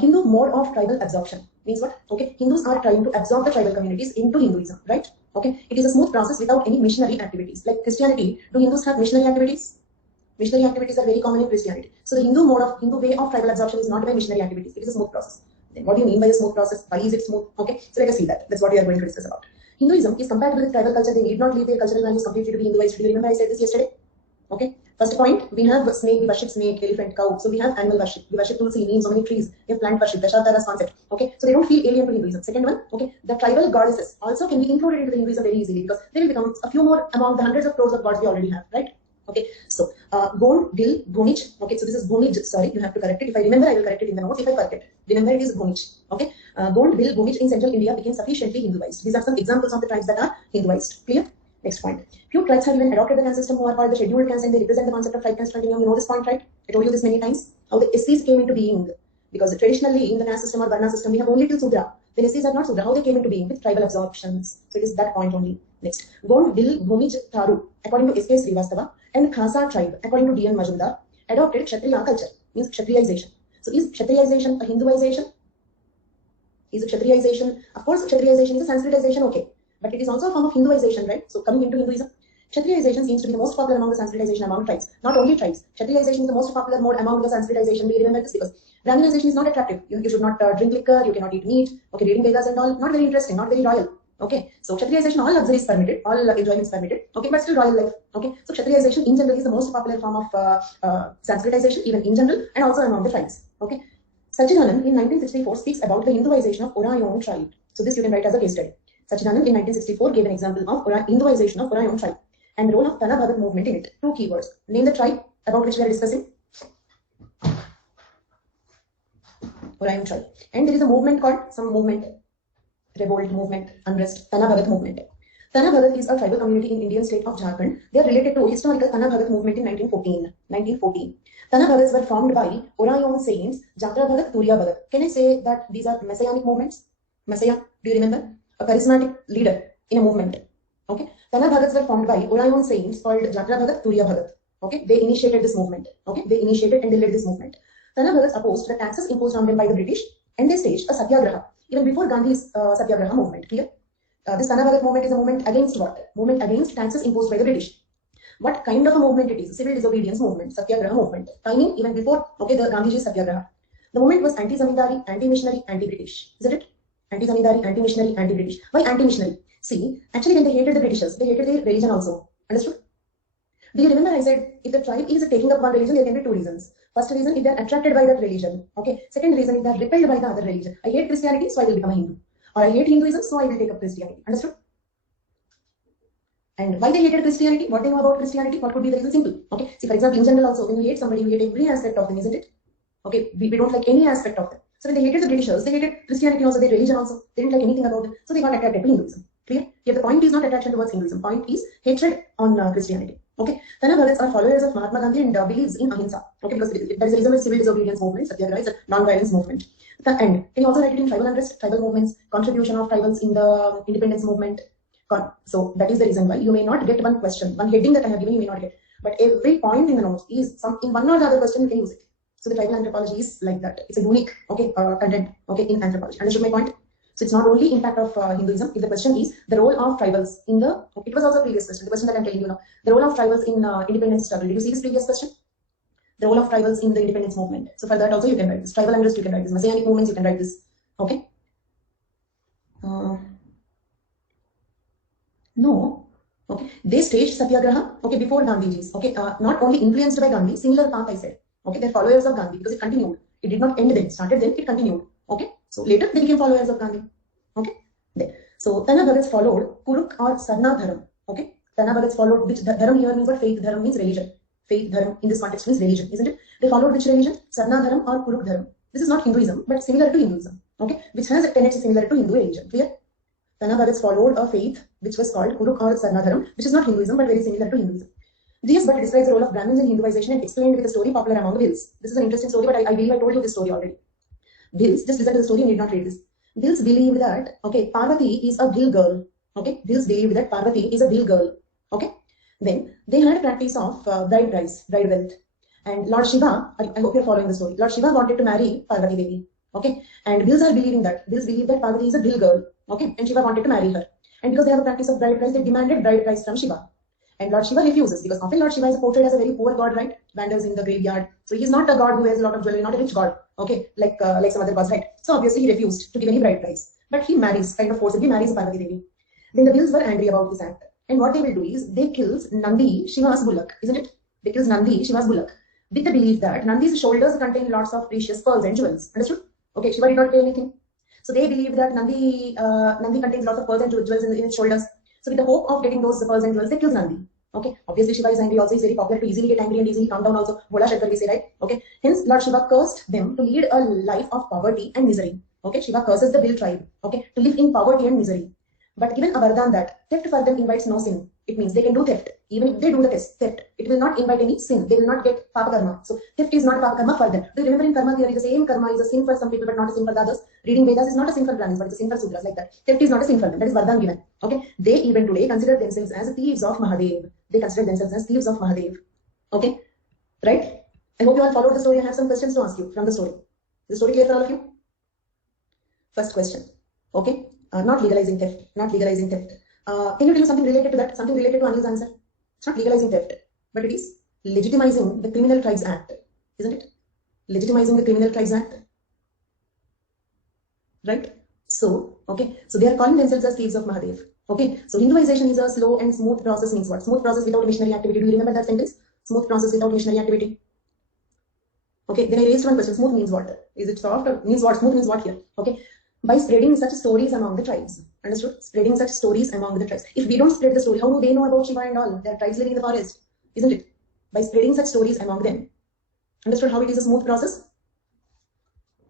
Hindu mode of tribal absorption means what? Okay, Hindus are trying to absorb the tribal communities into Hinduism, right? Okay, it is a smooth process without any missionary activities. Like Christianity, do Hindus have missionary activities? Missionary activities are very common in Christianity. So the Hindu way of tribal absorption is not by missionary activities. It is a smooth process. Then what do you mean by a smooth process? Why is it smooth? Okay, so let us see that. That's what we are going to discuss about. Hinduism is compatible with tribal culture. They need not leave their cultural values completely to be Hinduized. Do you remember I said this yesterday? Okay. First point, we have snake, we worship snake, elephant, cow. So we have animal worship. We worship tulsi, neem, so many trees. We have plant worship, Dashatara's concept. Okay, so they don't feel alien to Hinduism. Second one, okay, the tribal goddesses also can be included into the Hinduism very easily because they will become a few more among the hundreds of crores of gods we already have, right? Okay, so Gond, Dil, Gonij. Okay, so this is Gonij. Sorry, you have to correct it. If I remember, I will correct it in the notes. If I forget, remember it is Gonij. Okay, Gond, Dil, Gonij in central India became sufficiently Hinduized. These are some examples of the tribes that are Hinduized. Clear? Next point. Few tribes have even adopted the caste system who are called the scheduled castes and they represent the concept of tribe caste continuum. You know this point, right? I told you this many times. How the SCs came into being. Because traditionally in the caste system or Varna system, we have only till Sudra. Then SCs are not Sudra. How they came into being with tribal absorptions. So it is that point only. Next. Gond, Dil, Gonij, Tharu, according to S.K. Srivastava, and Khasa tribe, according to D.N. Majumdar, adopted Kshatriya culture, means Kshatriyization. So is Kshatriyization a Hinduization? Is it Kshatriyization? Of course, Kshatriyization is a Sanskritization, okay. But it is also a form of Hinduization, right? So coming into Hinduism. Kshatriyization seems to be the most popular among the Sanskritization among tribes. Not only tribes. Kshatriyization is the most popular mode among the Sanskritization. We remember this because Brahminization is not attractive. You should not drink liquor, you cannot eat meat. Okay, reading Vedas and all, not very interesting, not very royal. Okay, so Kshatriyization, all luxury is permitted, all enjoyment is permitted. Okay, but still royal life. Okay, so Kshatriyization in general is the most popular form of Sanskritization, even in general, and also among the tribes. Okay, Sachidanand in 1964 speaks about the Hinduization of Orayon tribe. So this you can write as a case study. Sachidanand in 1964 gave an example of Hinduization of Orayon tribe and the role of Tana Bhagat movement in it. Two keywords. Name the tribe about which we are discussing. Orayon tribe. And there is a movement called some movement, revolt movement, unrest, Tana Bhagat movement. Tana Bhagat is a tribal community in Indian state of Jharkhand. They are related to historical Tana Bhagat movement in 1914. Tana Bhagats were formed by Orayon saints, Jatra Bhagat, Turiya Bhagat. Can I say that these are messianic movements? Messiah, do you remember? A charismatic leader in a movement. Okay. Tana Bhagats were formed by Orayon saints called Jatra Bhagat, Turiya Bhagat. Okay. They initiated this movement. Okay. They initiated and they led this movement. Tana Bhagats opposed the taxes imposed on them by the British and they staged a satyagraha. Even before Gandhi's satyagraha movement. Clear? This Tana Bhagat movement is a movement against what? Movement against taxes imposed by the British. What kind of a movement it is? Civil disobedience movement, satyagraha movement. Timing even before, okay, the Gandhiji's satyagraha. The movement was anti-zamindari, anti-missionary, anti-British. Is it? Anti-zamindari, anti-missionary, anti-British. Why anti-missionary? See, actually when they hated the Britishers, they hated their religion also. Understood? Do you remember I said, if the tribe is taking up one religion, there can be two reasons. First reason, if they are attracted by that religion. Okay. Second reason, if they are repelled by the other religion. I hate Christianity, so I will become a Hindu. Or I hate Hinduism, so I will take up Christianity. Understood? And why they hated Christianity? What they know about Christianity? What could be the reason? Simple. Okay. See, for example, in general also, when you hate somebody, you hate every aspect of them, isn't it? Okay. We don't like any aspect of them. So when they hated the Britishers, they hated Christianity also, their religion also. They didn't like anything about them. So they got attracted to Hinduism. Clear? Here the point is not attraction towards Hinduism. Point is hatred on Christianity. Okay. Tana Bhagats are followers of Mahatma Gandhi and believes in ahimsa. Okay. Because there is a reason with civil disobedience movement. Satyagraha is a non-violence movement. And can you also write it in tribal unrest, tribal movements, contribution of tribals in the independence movement? So that is the reason why you may not get one question, one heading that I have given you may not get. But every point in the notes is in one or the other question you can use it. So the tribal anthropology is like that. It's a unique content in anthropology. Understood my point? So it's not only impact of Hinduism. If the question is the role of tribals in the, it was also a previous question. The question that I'm telling you now, the role of tribals in independence struggle. Did you see this previous question? The role of tribals in the independence movement. So for that also you can write this. Tribal unrest you can write this. Messianic movements you can write this. Okay. No. Okay. They staged satyagraha. Okay, before Gandhiji's. Okay. Not only influenced by Gandhi, similar path I said. Okay, they're followers of Gandhi because it continued. It did not end then. Started then, it continued. Okay. So later they became followers of Gandhi. Okay. There. So Tana Bhagats followed Kuruk or Sarna Dharam. Okay. Tana Bhagats followed which Dharam here means what? Faith. Dharam means religion. Faith Dharam in this context means religion, isn't it? They followed which religion? Sarna Dharam or Kuruk Dharam. This is not Hinduism, but similar to Hinduism. Okay. Which has a tendency similar to Hindu religion. Clear? Tana Bhagats followed a faith which was called Kuruk or Sarna Dharam, which is not Hinduism but very similar to Hinduism. G.S. Bhatt describes the role of Brahmins in Hinduization and explained with a story popular among the Bhils. This is an interesting story, but I believe I told you this story already. Bhils, just listen to the story, you need not read this. Bhils believed that, okay, Parvati is a Bhil girl. Okay, Bhils believed that Parvati is a Bhil girl. Okay, then they had a practice of bride price, bride wealth. And Lord Shiva, I hope you're following the story. Lord Shiva wanted to marry Parvati Devi. Okay, and Bhils are believing that. Bhils believe that Parvati is a Bhil girl. Okay, and Shiva wanted to marry her. And because they have a practice of bride price, they demanded bride price from Shiva. And Lord Shiva refuses because often Lord Shiva is portrayed as a very poor god, right? Vandals in the graveyard. So he is not a god who has a lot of jewelry, not a rich god. Okay, like some other gods, right? So obviously he refused to give any bride price. But he marries, kind of forcibly marries Parvati Devi. Then the Bhils were angry about this act. And what they will do is they kills Nandi, Shiva's bullock, isn't it? They kills Nandi, Shiva's bullock, with the belief that Nandi's shoulders contain lots of precious pearls and jewels. Understood? Okay, Shiva did not pay anything. So they believe that Nandi contains lots of pearls and jewels in its shoulders. So with the hope of getting those pearls and jewels, they kills Nandi. Okay, obviously Shiva is angry also. He's very popular to easily get angry and easily calm down also. Bhola Shankar we say, right? Okay, hence Lord Shiva cursed them to lead a life of poverty and misery. Okay, Shiva curses the Bhil tribe, okay, to live in poverty and misery. But given a vardhan that theft for them invites no sin. It means they can do theft. Even if they do the theft, it will not invite any sin. They will not get papa karma. So theft is not papa karma for them. Do you remember in karma theory, the same karma is a sin for some people but not a sin for the others? Reading Vedas is not a sin for Brahmins, but it's a sin for Sudras, like that. Theft is not a sin for them. That is vardhan given. Okay. They even today consider themselves as thieves of Mahadev. They consider themselves as thieves of Mahadev. Okay. Right? I hope you all followed the story and have some questions to ask you from the story. Is the story clear for all of you? First question. Okay. Not legalizing theft. Not legalizing theft. Can you tell me something related to that? Something related to Anil's answer? It's not legalizing theft, but it is legitimizing the Criminal Tribes Act, isn't it? Legitimizing the Criminal Tribes Act, right? So, okay, so they are calling themselves as thieves of Mahadev. Okay, so Hinduization is a slow and smooth process means what? Smooth process without missionary activity. Do you remember that sentence? Smooth process without missionary activity. Okay, then I raised one question. Smooth means what? Is it soft or means what? Smooth means what here? Okay, by spreading such stories among the tribes. Understood? Spreading such stories among the tribes. If we don't spread the story, how do they know about Shiva and all? There are tribes living in the forest, isn't it? By spreading such stories among them. Understood how it is a smooth process?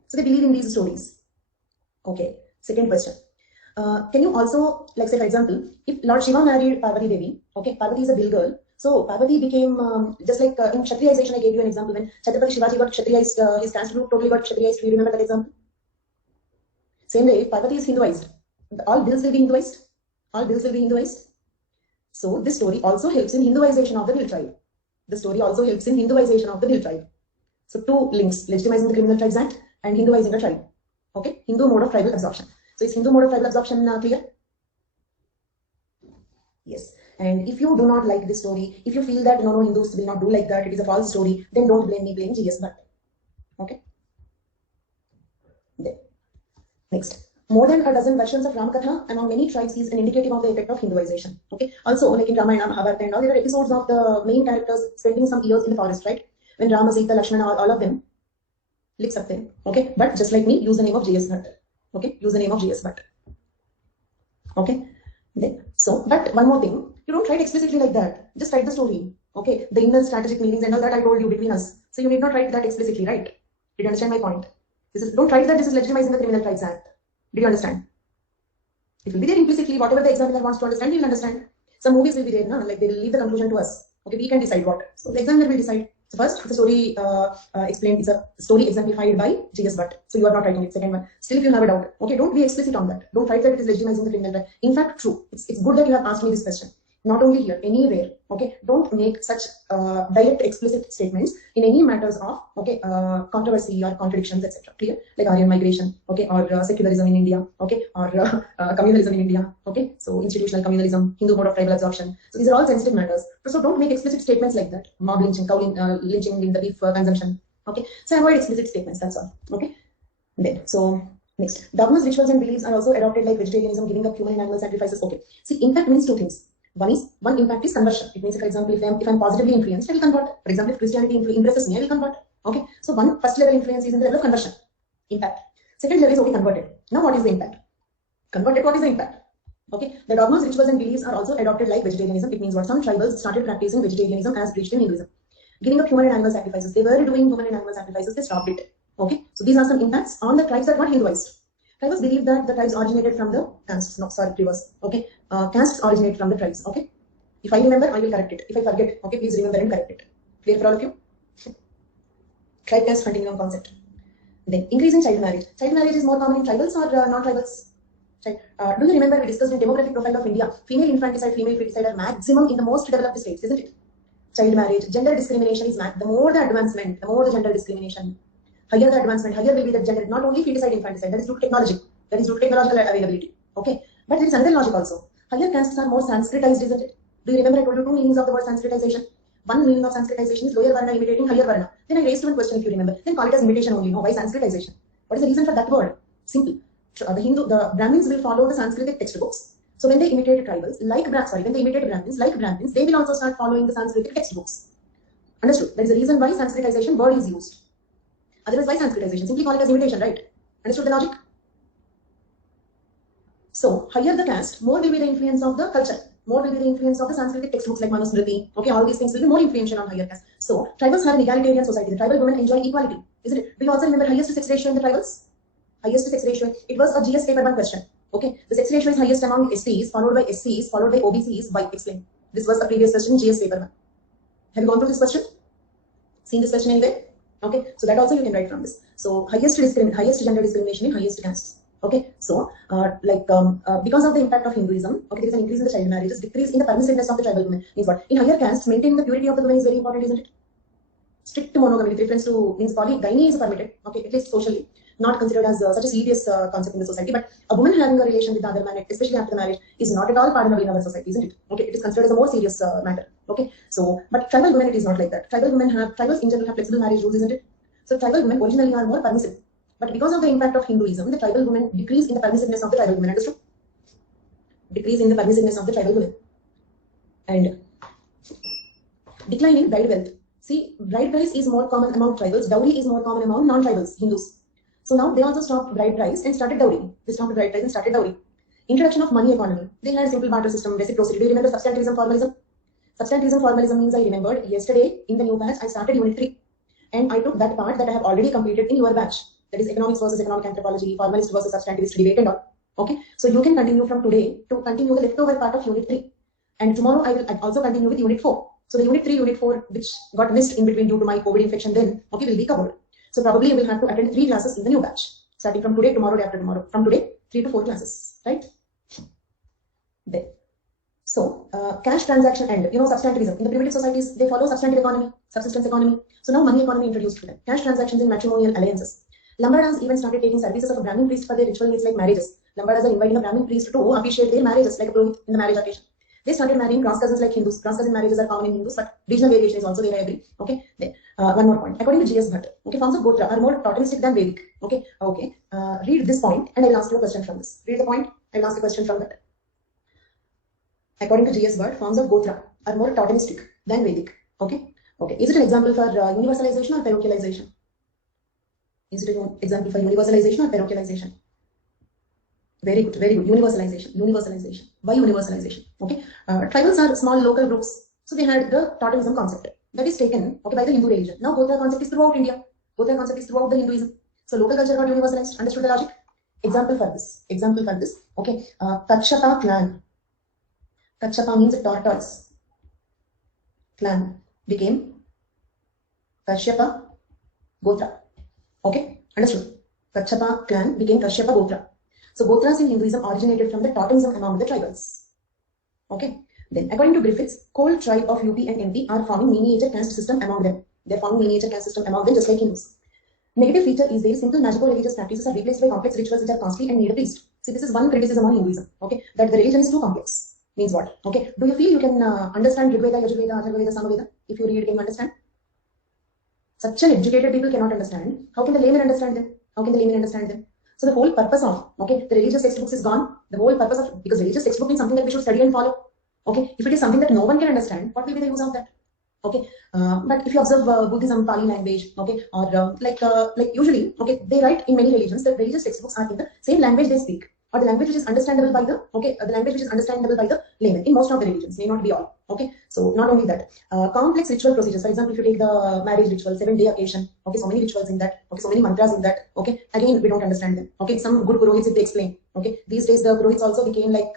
So they believe in these stories. Okay, second question. Can you also, like say for example, if Lord Shiva married Parvati Devi, okay, Parvati is a bill girl, so Parvati became, just like in Kshatriyization, I gave you an example, when Chhatrapati Shivaji got Kshatriyized, his caste group totally got Kshatriyized. Do you remember that example? Same way, if Parvati is Hinduized, all bills will be Hinduized, all bills will be Hinduized. So this story also helps in Hinduization of the Bill tribe. The story also helps in Hinduization of the Bill tribe. So two links, legitimizing the Criminal Tribes Act and Hinduizing the tribe. Okay, Hindu mode of tribal absorption. So is Hindu mode of tribal absorption clear? Yes. And if you do not like this story, if you feel that no, Hindus will not do like that, it is a false story, then don't blame me, blame GS Bhatt. Okay. Then next, more than a dozen versions of Ramakatha among many tribes is an indicative of the effect of Hinduization. Okay. Also, like in Ramayana, Mahabharata and all, there are episodes of the main characters spending some years in the forest, right? When Rama, Sita, Lakshmana, all of them लिख सकते हैं. Okay, but just like me, use the name of JS Bhatt. Okay, use the name of JS Bhatt. Okay, then so, but one more thing, you don't write explicitly like that. Just write the story. Okay, the inner strategic meanings and all that I told you between us. So you need not write that explicitly, right? Did you understand my point? Don't write that this is legitimizing the Criminal Tribes Act. Did you understand? It will be there implicitly. Whatever the examiner wants to understand, he will understand. Some movies will be there, no? Like they will leave the conclusion to us. Okay, we can decide what. So the examiner will decide. So first, the story explained is a story exemplified by G.S. Bhatt. So you are not writing it. Second one, still if you have a doubt, okay, don't be explicit on that. Don't write that it is legitimizing the criminal right. In fact, true. It's good that you have asked me this question. Not only here, anywhere. Okay, don't make such direct, explicit statements in any matters of controversy or contradictions, etc. Clear? Like Aryan migration, okay, or secularism in India, okay, or communalism in India, okay. So institutional communalism, Hindu mode of tribal absorption. So these are all sensitive matters. So don't make explicit statements like that. Mob lynching, cow lynching in the beef consumption. Okay, so avoid explicit statements. That's all. Okay. Then so. Next, dogmas, rituals, and beliefs are also adopted like vegetarianism, giving up human and animal sacrifices. Okay. See, impact means two things. One impact is conversion. It means, for example, if I'm positively influenced, I will convert. For example, if Christianity impresses me, I will convert. Okay. So one first level influence is in the level of conversion. Impact. Second level is okay, converted. Now what is the impact? Converted, what is the impact? Okay. The dogmas, rituals, and beliefs are also adopted like vegetarianism. It means what? Some tribals started practicing vegetarianism as preached in Hinduism. Giving up human and animal sacrifices. They were doing human and animal sacrifices, they stopped it. Okay. So these are some impacts on the tribes that got Hinduized. Tribals believe that the tribes originated from the castes. No, sorry, reverse. Okay. Castes originate from the tribes. Okay. If I remember, I will correct it. If I forget, okay, please remember and correct it. Clear for all of you? Tribe caste continuum concept. Then increase in child marriage. Child marriage is more common in tribals or non-tribals? Do you remember we discussed in demographic profile of India? Female infanticide, female feticide are maximum in the most developed states, isn't it? Child marriage, gender discrimination is the more the advancement, the more the gender discrimination. Higher the advancement, higher will be the gender, not only feticide, infanticide, that is due to technology, that is due to technological availability. Okay, but there is another logic also. Higher castes are more Sanskritized, isn't it? Do you remember I told you two meanings of the word Sanskritization? One meaning of Sanskritization is lower Varna imitating higher Varna. Then I raised one question if you remember. Then call it as imitation only. No, why Sanskritization? What is the reason for that word? Simple. The Brahmins will follow the Sanskritic textbooks. So when they imitate tribals, when they imitate Brahmins, they will also start following the Sanskritic textbooks. Understood? That is the reason why Sanskritization word is used. Otherwise, why Sanskritization? Simply call it as imitation, right? Understood the logic? So, higher the caste, more will be the influence of the culture. More will be the influence of the Sanskritic textbooks like Manusmriti. Okay, all these things will be more influential on higher caste. So, tribals have an egalitarian society. The tribal women enjoy equality, isn't it? Do you also remember highest sex ratio in the tribals? Highest sex ratio. It was a GS paper 1 question. Okay, the sex ratio is highest among STs, followed by SCs, followed by OBCs. Why? Explain. This was a previous question, GS paper 1. Have you gone through this question? Seen this question anywhere? Okay, so that also you can write from this. So highest gender discrimination in highest castes. Okay, so because of the impact of Hinduism, okay, there is an increase in the child marriages, decrease in the permissiveness of the tribal women. Means what? In higher castes, maintaining the purity of the women is very important, isn't it? Strict monogamy with reference to means polygyny is permitted. Okay, at least socially. not considered as such a serious concept in the society. But a woman having a relation with the other man, especially after the marriage, is not at all pardonable in our society, isn't it? Okay, it is considered as a more serious matter. Okay, so but tribal women, it is not like that. Tribals in general have flexible marriage rules, isn't it? So tribal women originally are more permissive, but because of the impact of Hinduism, the tribal women decrease in the permissiveness of the tribal women. Understood? Decrease in the permissiveness of the tribal women. And decline in bride wealth. See, bride price is more common among tribals, dowry is more common among non-tribals, Hindus. So now they also stopped bride price and started dowry. They stopped bride price and started dowry. Introduction of money economy. They had simple barter system, reciprocity. Do you remember substantivism, formalism? Substantivism, formalism means I remembered yesterday in the new batch, I started unit 3. And I took that part that I have already completed in your batch. That is economics versus economic anthropology, formalist versus substantivist debate and all. Okay, so you can continue from today to continue the leftover part of unit 3. And tomorrow I will also continue with unit 4. So the unit 3, unit 4, which got missed in between due to my COVID infection then, okay, will be covered. So probably you will have to attend 3 classes in the new batch, starting from today, tomorrow, day after tomorrow. From today, 3 to 4 classes, right? There. So cash transaction and, substantivism. In the primitive societies, they follow substantive economy, subsistence economy. So now money economy introduced to them. Cash transactions and matrimonial alliances. Lambadas even started taking services of a Brahmin priest for their ritual needs like marriages. Lambadas are inviting a Brahmin priest to appreciate their marriages like a Purohit in the marriage occasion. They started marrying cross cousins like Hindus. Cross cousin marriages are common in Hindus, but regional variation is also there, I agree. Okay, then one more point. According to G.S. Bhatt, okay, forms of Gotra are more totemistic than Vedic. Okay, read this point and I will ask you a question from this. Read the point, I will ask a question from that. According to G.S. Bhatt, forms of Gotra are more totemistic than Vedic. Okay, is it an example for universalization or parochialization? Is it an example for universalization or parochialization? Very good, very good. Universalization. Why universalization? Okay. Tribals are small local groups. So they had the totemism concept. That is taken, okay, by the Hindu religion. Now Gotra concept is throughout India. Gotra concept is throughout the Hinduism. So local culture got universalized. Understood the logic? Example for this. Okay. Kashyapa clan. Kashyapa means tortoise. Clan became Kashyapa Gotra. Okay. Understood? Kashyapa clan became Kashyapa Gotra. So Gotras in Hinduism originated from the totemism among the tribals. Okay. Then according to Griffiths, whole tribe of UP and MP are forming miniature caste system among them. They are forming miniature caste system among them just like Hindus. Negative feature is their simple magical religious practices are replaced by complex rituals which are costly and need a priest. See, this is one criticism on Hinduism. Okay. That the religion is too complex. Means what? Okay. Do you feel you can understand Rigveda, Yajurveda, Atharvaveda, Samaveda? If you read, can you understand? Such an educated people cannot understand. How can the layman understand them? So the whole purpose of, okay, the religious textbooks is gone. The whole purpose of, because religious textbook means something that we should study and follow. Okay, if it is something that no one can understand, what will be the use of that? Okay, but if you observe Buddhism, Pali language, okay, or like usually, okay, they write in many religions that religious textbooks are in the same language they speak, or the language which is understandable by the, the language which is understandable by the layman in most of the religions, may not be all. Okay, so not only that, complex ritual procedures. For example, if you take the marriage ritual, 7-day occasion, okay, so many rituals in that, okay, so many mantras in that, okay, again, we don't understand them. Okay, some good Purohits if they explain. Okay, these days the Purohits also became like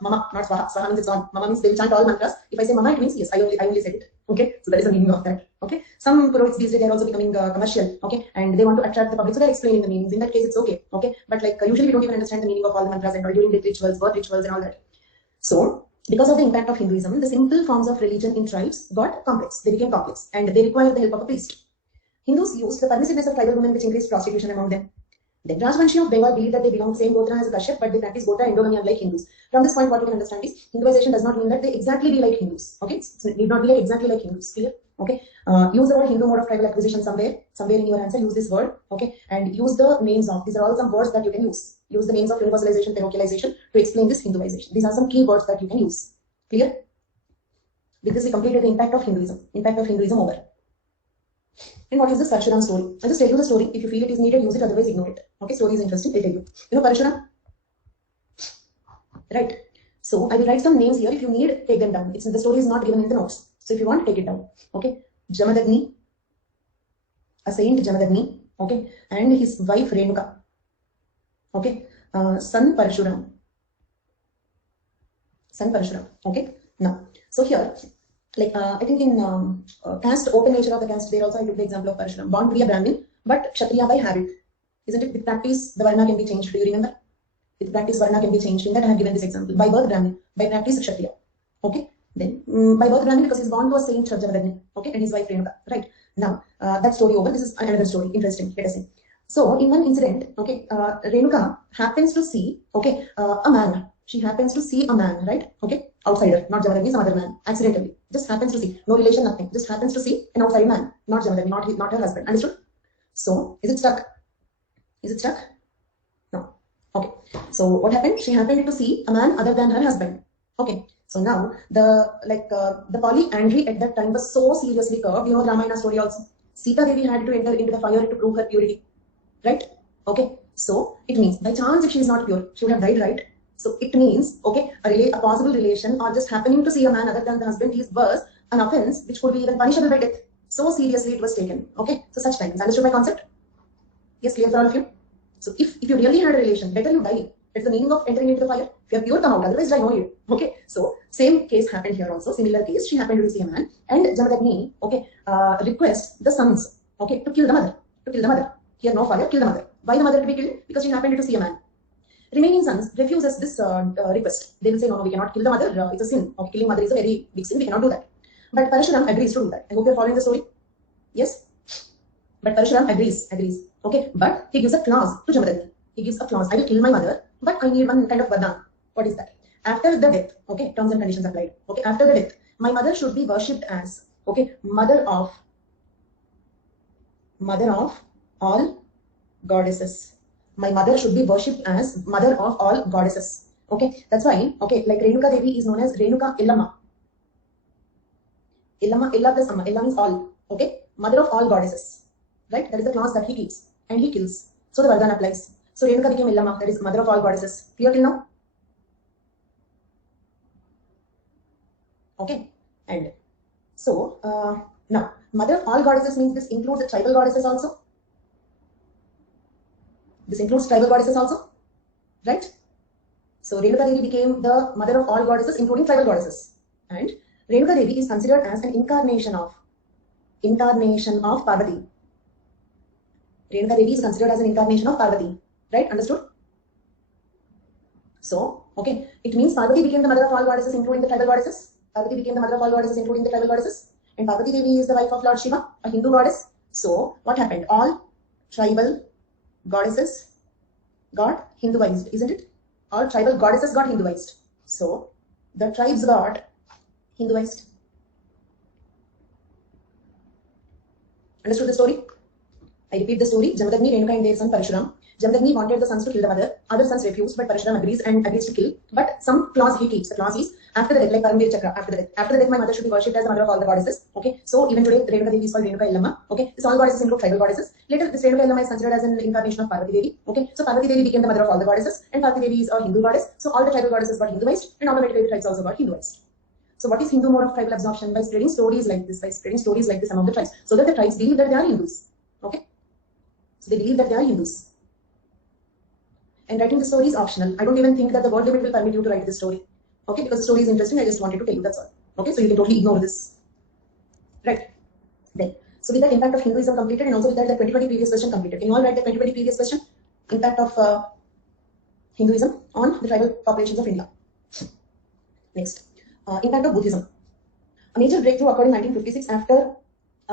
Mama, not Swaha. Swaha means it's on. Mama means they will chant all mantras. If I say Mama, it means yes, I only said it. Okay, so that is the meaning of that. Okay, some Purohits these days they are also becoming commercial. Okay, and they want to attract the public, so they are explaining the meanings. In that case, it's okay. Okay, but like usually we don't even understand the meaning of all the mantras and all during death rituals, birth rituals, and all that. So because of the impact of Hinduism, the simple forms of religion in tribes got complex. They became complex and they required the help of a priest. Hindus used the permissiveness of tribal women, which increased prostitution among them. The Rajvanshi of Bengal believe that they belong to the same Gotra as a Kashyap, but they practice Gotra endogamy unlike Hindus. From this point, what you can understand is Hinduization does not mean that they exactly be like Hindus. Okay, so it need not be like exactly like Hindus. Clear? Okay. Use the word Hindu mode of tribal acquisition somewhere in your answer. Use this word. Okay, and use the names of. These are all some words that you can use. Use the names of universalization, parochialization to explain this Hinduization. These are some key words that you can use. Clear? With this, we completed the impact of Hinduism. Impact of Hinduism over. And what is this Parshuram story? I'll just tell you the story. If you feel it is needed, use it. Otherwise, ignore it. Okay, story is interesting. I'll tell you. You know Parshuram? Right. So I will write some names here. If you need, take them down. The story is not given in the notes. So if you want, take it down. Okay. Jamadagni, a saint Jamadagni. Okay. And his wife Renuka. Okay. Son Parshuram. Okay. Now, so here, like I think in caste, open nature of the caste, there also I took the example of Parshuram. Born to be a Brahmin, but Kshatriya by habit. Isn't it? With practice, the Varna can be changed. Do you remember? With practice, Varna can be changed. In that I have given this example. By birth, Brahmin. By practice, Kshatriya. Okay. Then by birth, Brahmin, because he's born to a saint Jamadagni. Okay. And his wife Renuka. Right. Now, that story over. This is another story. Interesting. Let us see. So in one incident, okay, Renuka happens to see, okay, a man. She happens to see a man, right? Okay, outsider, not Jamadagni, some other man, accidentally. Just happens to see, no relation, nothing. Just happens to see an outside man, not Jamadagni, not her husband. Understood? So is it stuck? Is it stuck? No. Okay. So what happened? She happened to see a man other than her husband. Okay. So now the polyandry at that time was so seriously curved. You know Ramayana story also. Sita Devi had to enter into the fire to prove her purity. Right? Okay. So it means by chance if she is not pure, she would have died, right? So it means, okay, a possible relation or just happening to see a man other than the husband was an offense which could be even punishable by death. So seriously it was taken. Okay. So such times. Understood my concept? Yes, clear for all of you? So if you really had a relation, better you die. That's the meaning of entering into the fire. If you are pure, come out. Otherwise, die, no you. Okay. So same case happened here also. Similar case. She happened to see a man, and Jamadagni, okay, requests the sons, okay, to kill the mother. To kill the mother. Here, no fire. Kill the mother. Why the mother to be killed? Because she happened to see a man. Remaining sons refuses this request. They will say, no, we cannot kill the mother. It's a sin. Okay, killing mother is a very big sin. We cannot do that. But Parashuram agrees to do that. I hope you are following the story. Yes. But Parashuram agrees. Okay, but he gives a clause to Jamadagni. He gives a clause. I will kill my mother, but I need one kind of vardhan. What is that? After the death, okay, terms and conditions applied. Okay, after the death, my mother should be worshipped as, okay, mother of all goddesses. My mother should be worshipped as mother of all goddesses. Okay, that's why, okay, like Renuka Devi is known as Renuka Illamma. Illamma, Illa plus Amma. Illa means all. Okay, mother of all goddesses. Right? That is the clause that he keeps. And he kills. So the Vardhan applies. So Renuka became Illamma, that is mother of all goddesses. Clear till now? Okay. And so now mother of all goddesses means this includes the tribal goddesses also. This includes tribal goddesses also. Right? So Renuka Devi became the mother of all goddesses, including tribal goddesses. And Renuka Devi is considered as an incarnation of Parvati. Renuka Devi is considered as an incarnation of Parvati. Right? Understood? So, okay. It means Parvati became the mother of all goddesses, including the tribal goddesses. Parvati became the mother of all goddesses, including the tribal goddesses. And Parvati Devi is the wife of Lord Shiva, a Hindu goddess. So, what happened? All tribal goddesses got Hinduized, isn't it? All tribal goddesses got Hinduized. So, the tribes got Hinduized. Understood the story? I repeat the story. Jamadagni, Renuka and their son Parashuram. Jamadagni wanted the sons to kill the mother. Other sons refused, but Parashuram agrees to kill. But some clause he keeps. The clause is after the death, like Paramveer Chakra, after the death. After the death, my mother should be worshipped as the mother of all the goddesses. Okay. So even today, Renuka Devi is called Renuka Illamma. Okay. This all goddesses include tribal goddesses. Later, this Renuka Illamma is considered as an incarnation of Parvati Devi. Okay. So Parvati Devi became the mother of all the goddesses, and Parvati Devi is a Hindu goddess. So all the tribal goddesses got Hinduized, and automatically the tribes also got Hinduized. So what is Hindu mode of tribal absorption? By spreading stories like this, among the tribes, so that the tribes believe that they are Hindus. Okay. So they believe that they are Hindus. And writing the story is optional. I don't even think that the word limit will permit you to write this story. Okay, because the story is interesting. I just wanted to tell you, that's all. Okay, so you can totally ignore this. Right. Then, so with that, impact of Hinduism completed, and also with that, the 2020 previous question completed. Can you all write the 2020 previous question? Impact of Hinduism on the tribal populations of India. Next, impact of Buddhism. A major breakthrough occurred in 1956 after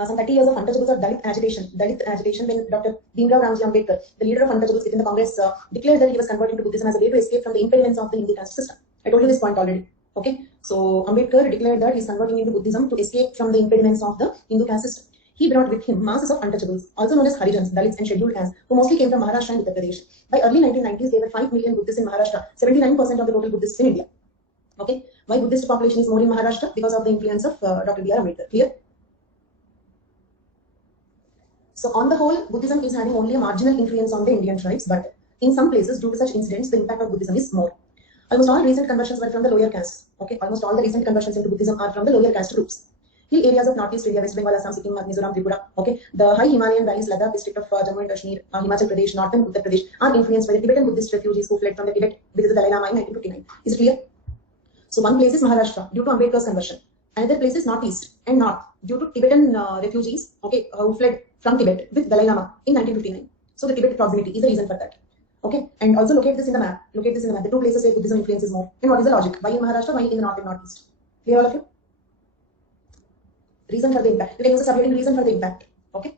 some 30 years of untouchables of Dalit agitation when Dr. Bhimrao Ramji Ambedkar, the leader of untouchables within the Congress, declared that he was converting to Buddhism as a way to escape from the impediments of the Hindu caste system. I told you this point already. Okay, so Ambedkar declared that he is converting into Buddhism to escape from the impediments of the Hindu caste system. He brought with him masses of untouchables, also known as Harijans, Dalits and scheduled castes, who mostly came from Maharashtra and Uttar Pradesh. By early 1990s, there were 5 million Buddhists in Maharashtra, 79% of the total Buddhists in India. Okay, why Buddhist population is more in Maharashtra? Because of the influence of Dr. B.R. Ambedkar. Clear? So on the whole, Buddhism is having only a marginal influence on the Indian tribes, but in some places, due to such incidents, the impact of Buddhism is more. Almost all recent conversions were from the lower caste. Okay, almost all the recent conversions into Buddhism are from the lower caste groups. Hill areas of Northeast India, West Bengal, Assam, Sikkim, Mizoram, Tripura, okay, the high Himalayan valleys, Ladakh district of Jammu and Kashmir, Himachal Pradesh, northern Uttar Pradesh are influenced by the Tibetan Buddhist refugees who fled from the Tibet with the Dalai Lama in 1959. Is it clear? So one place is Maharashtra due to Ambedkar's conversion. Another place is Northeast and North due to Tibetan refugees, okay, who fled from Tibet with Dalai Lama in 1959. So the Tibet proximity is the reason for that. Okay, and also locate this in the map. The two places where Buddhism influence is more. And what is the logic? Why in Maharashtra? Why in the North and Northeast? Clear all of you? Reason for the impact. You can use a subheading reason for the impact. Okay.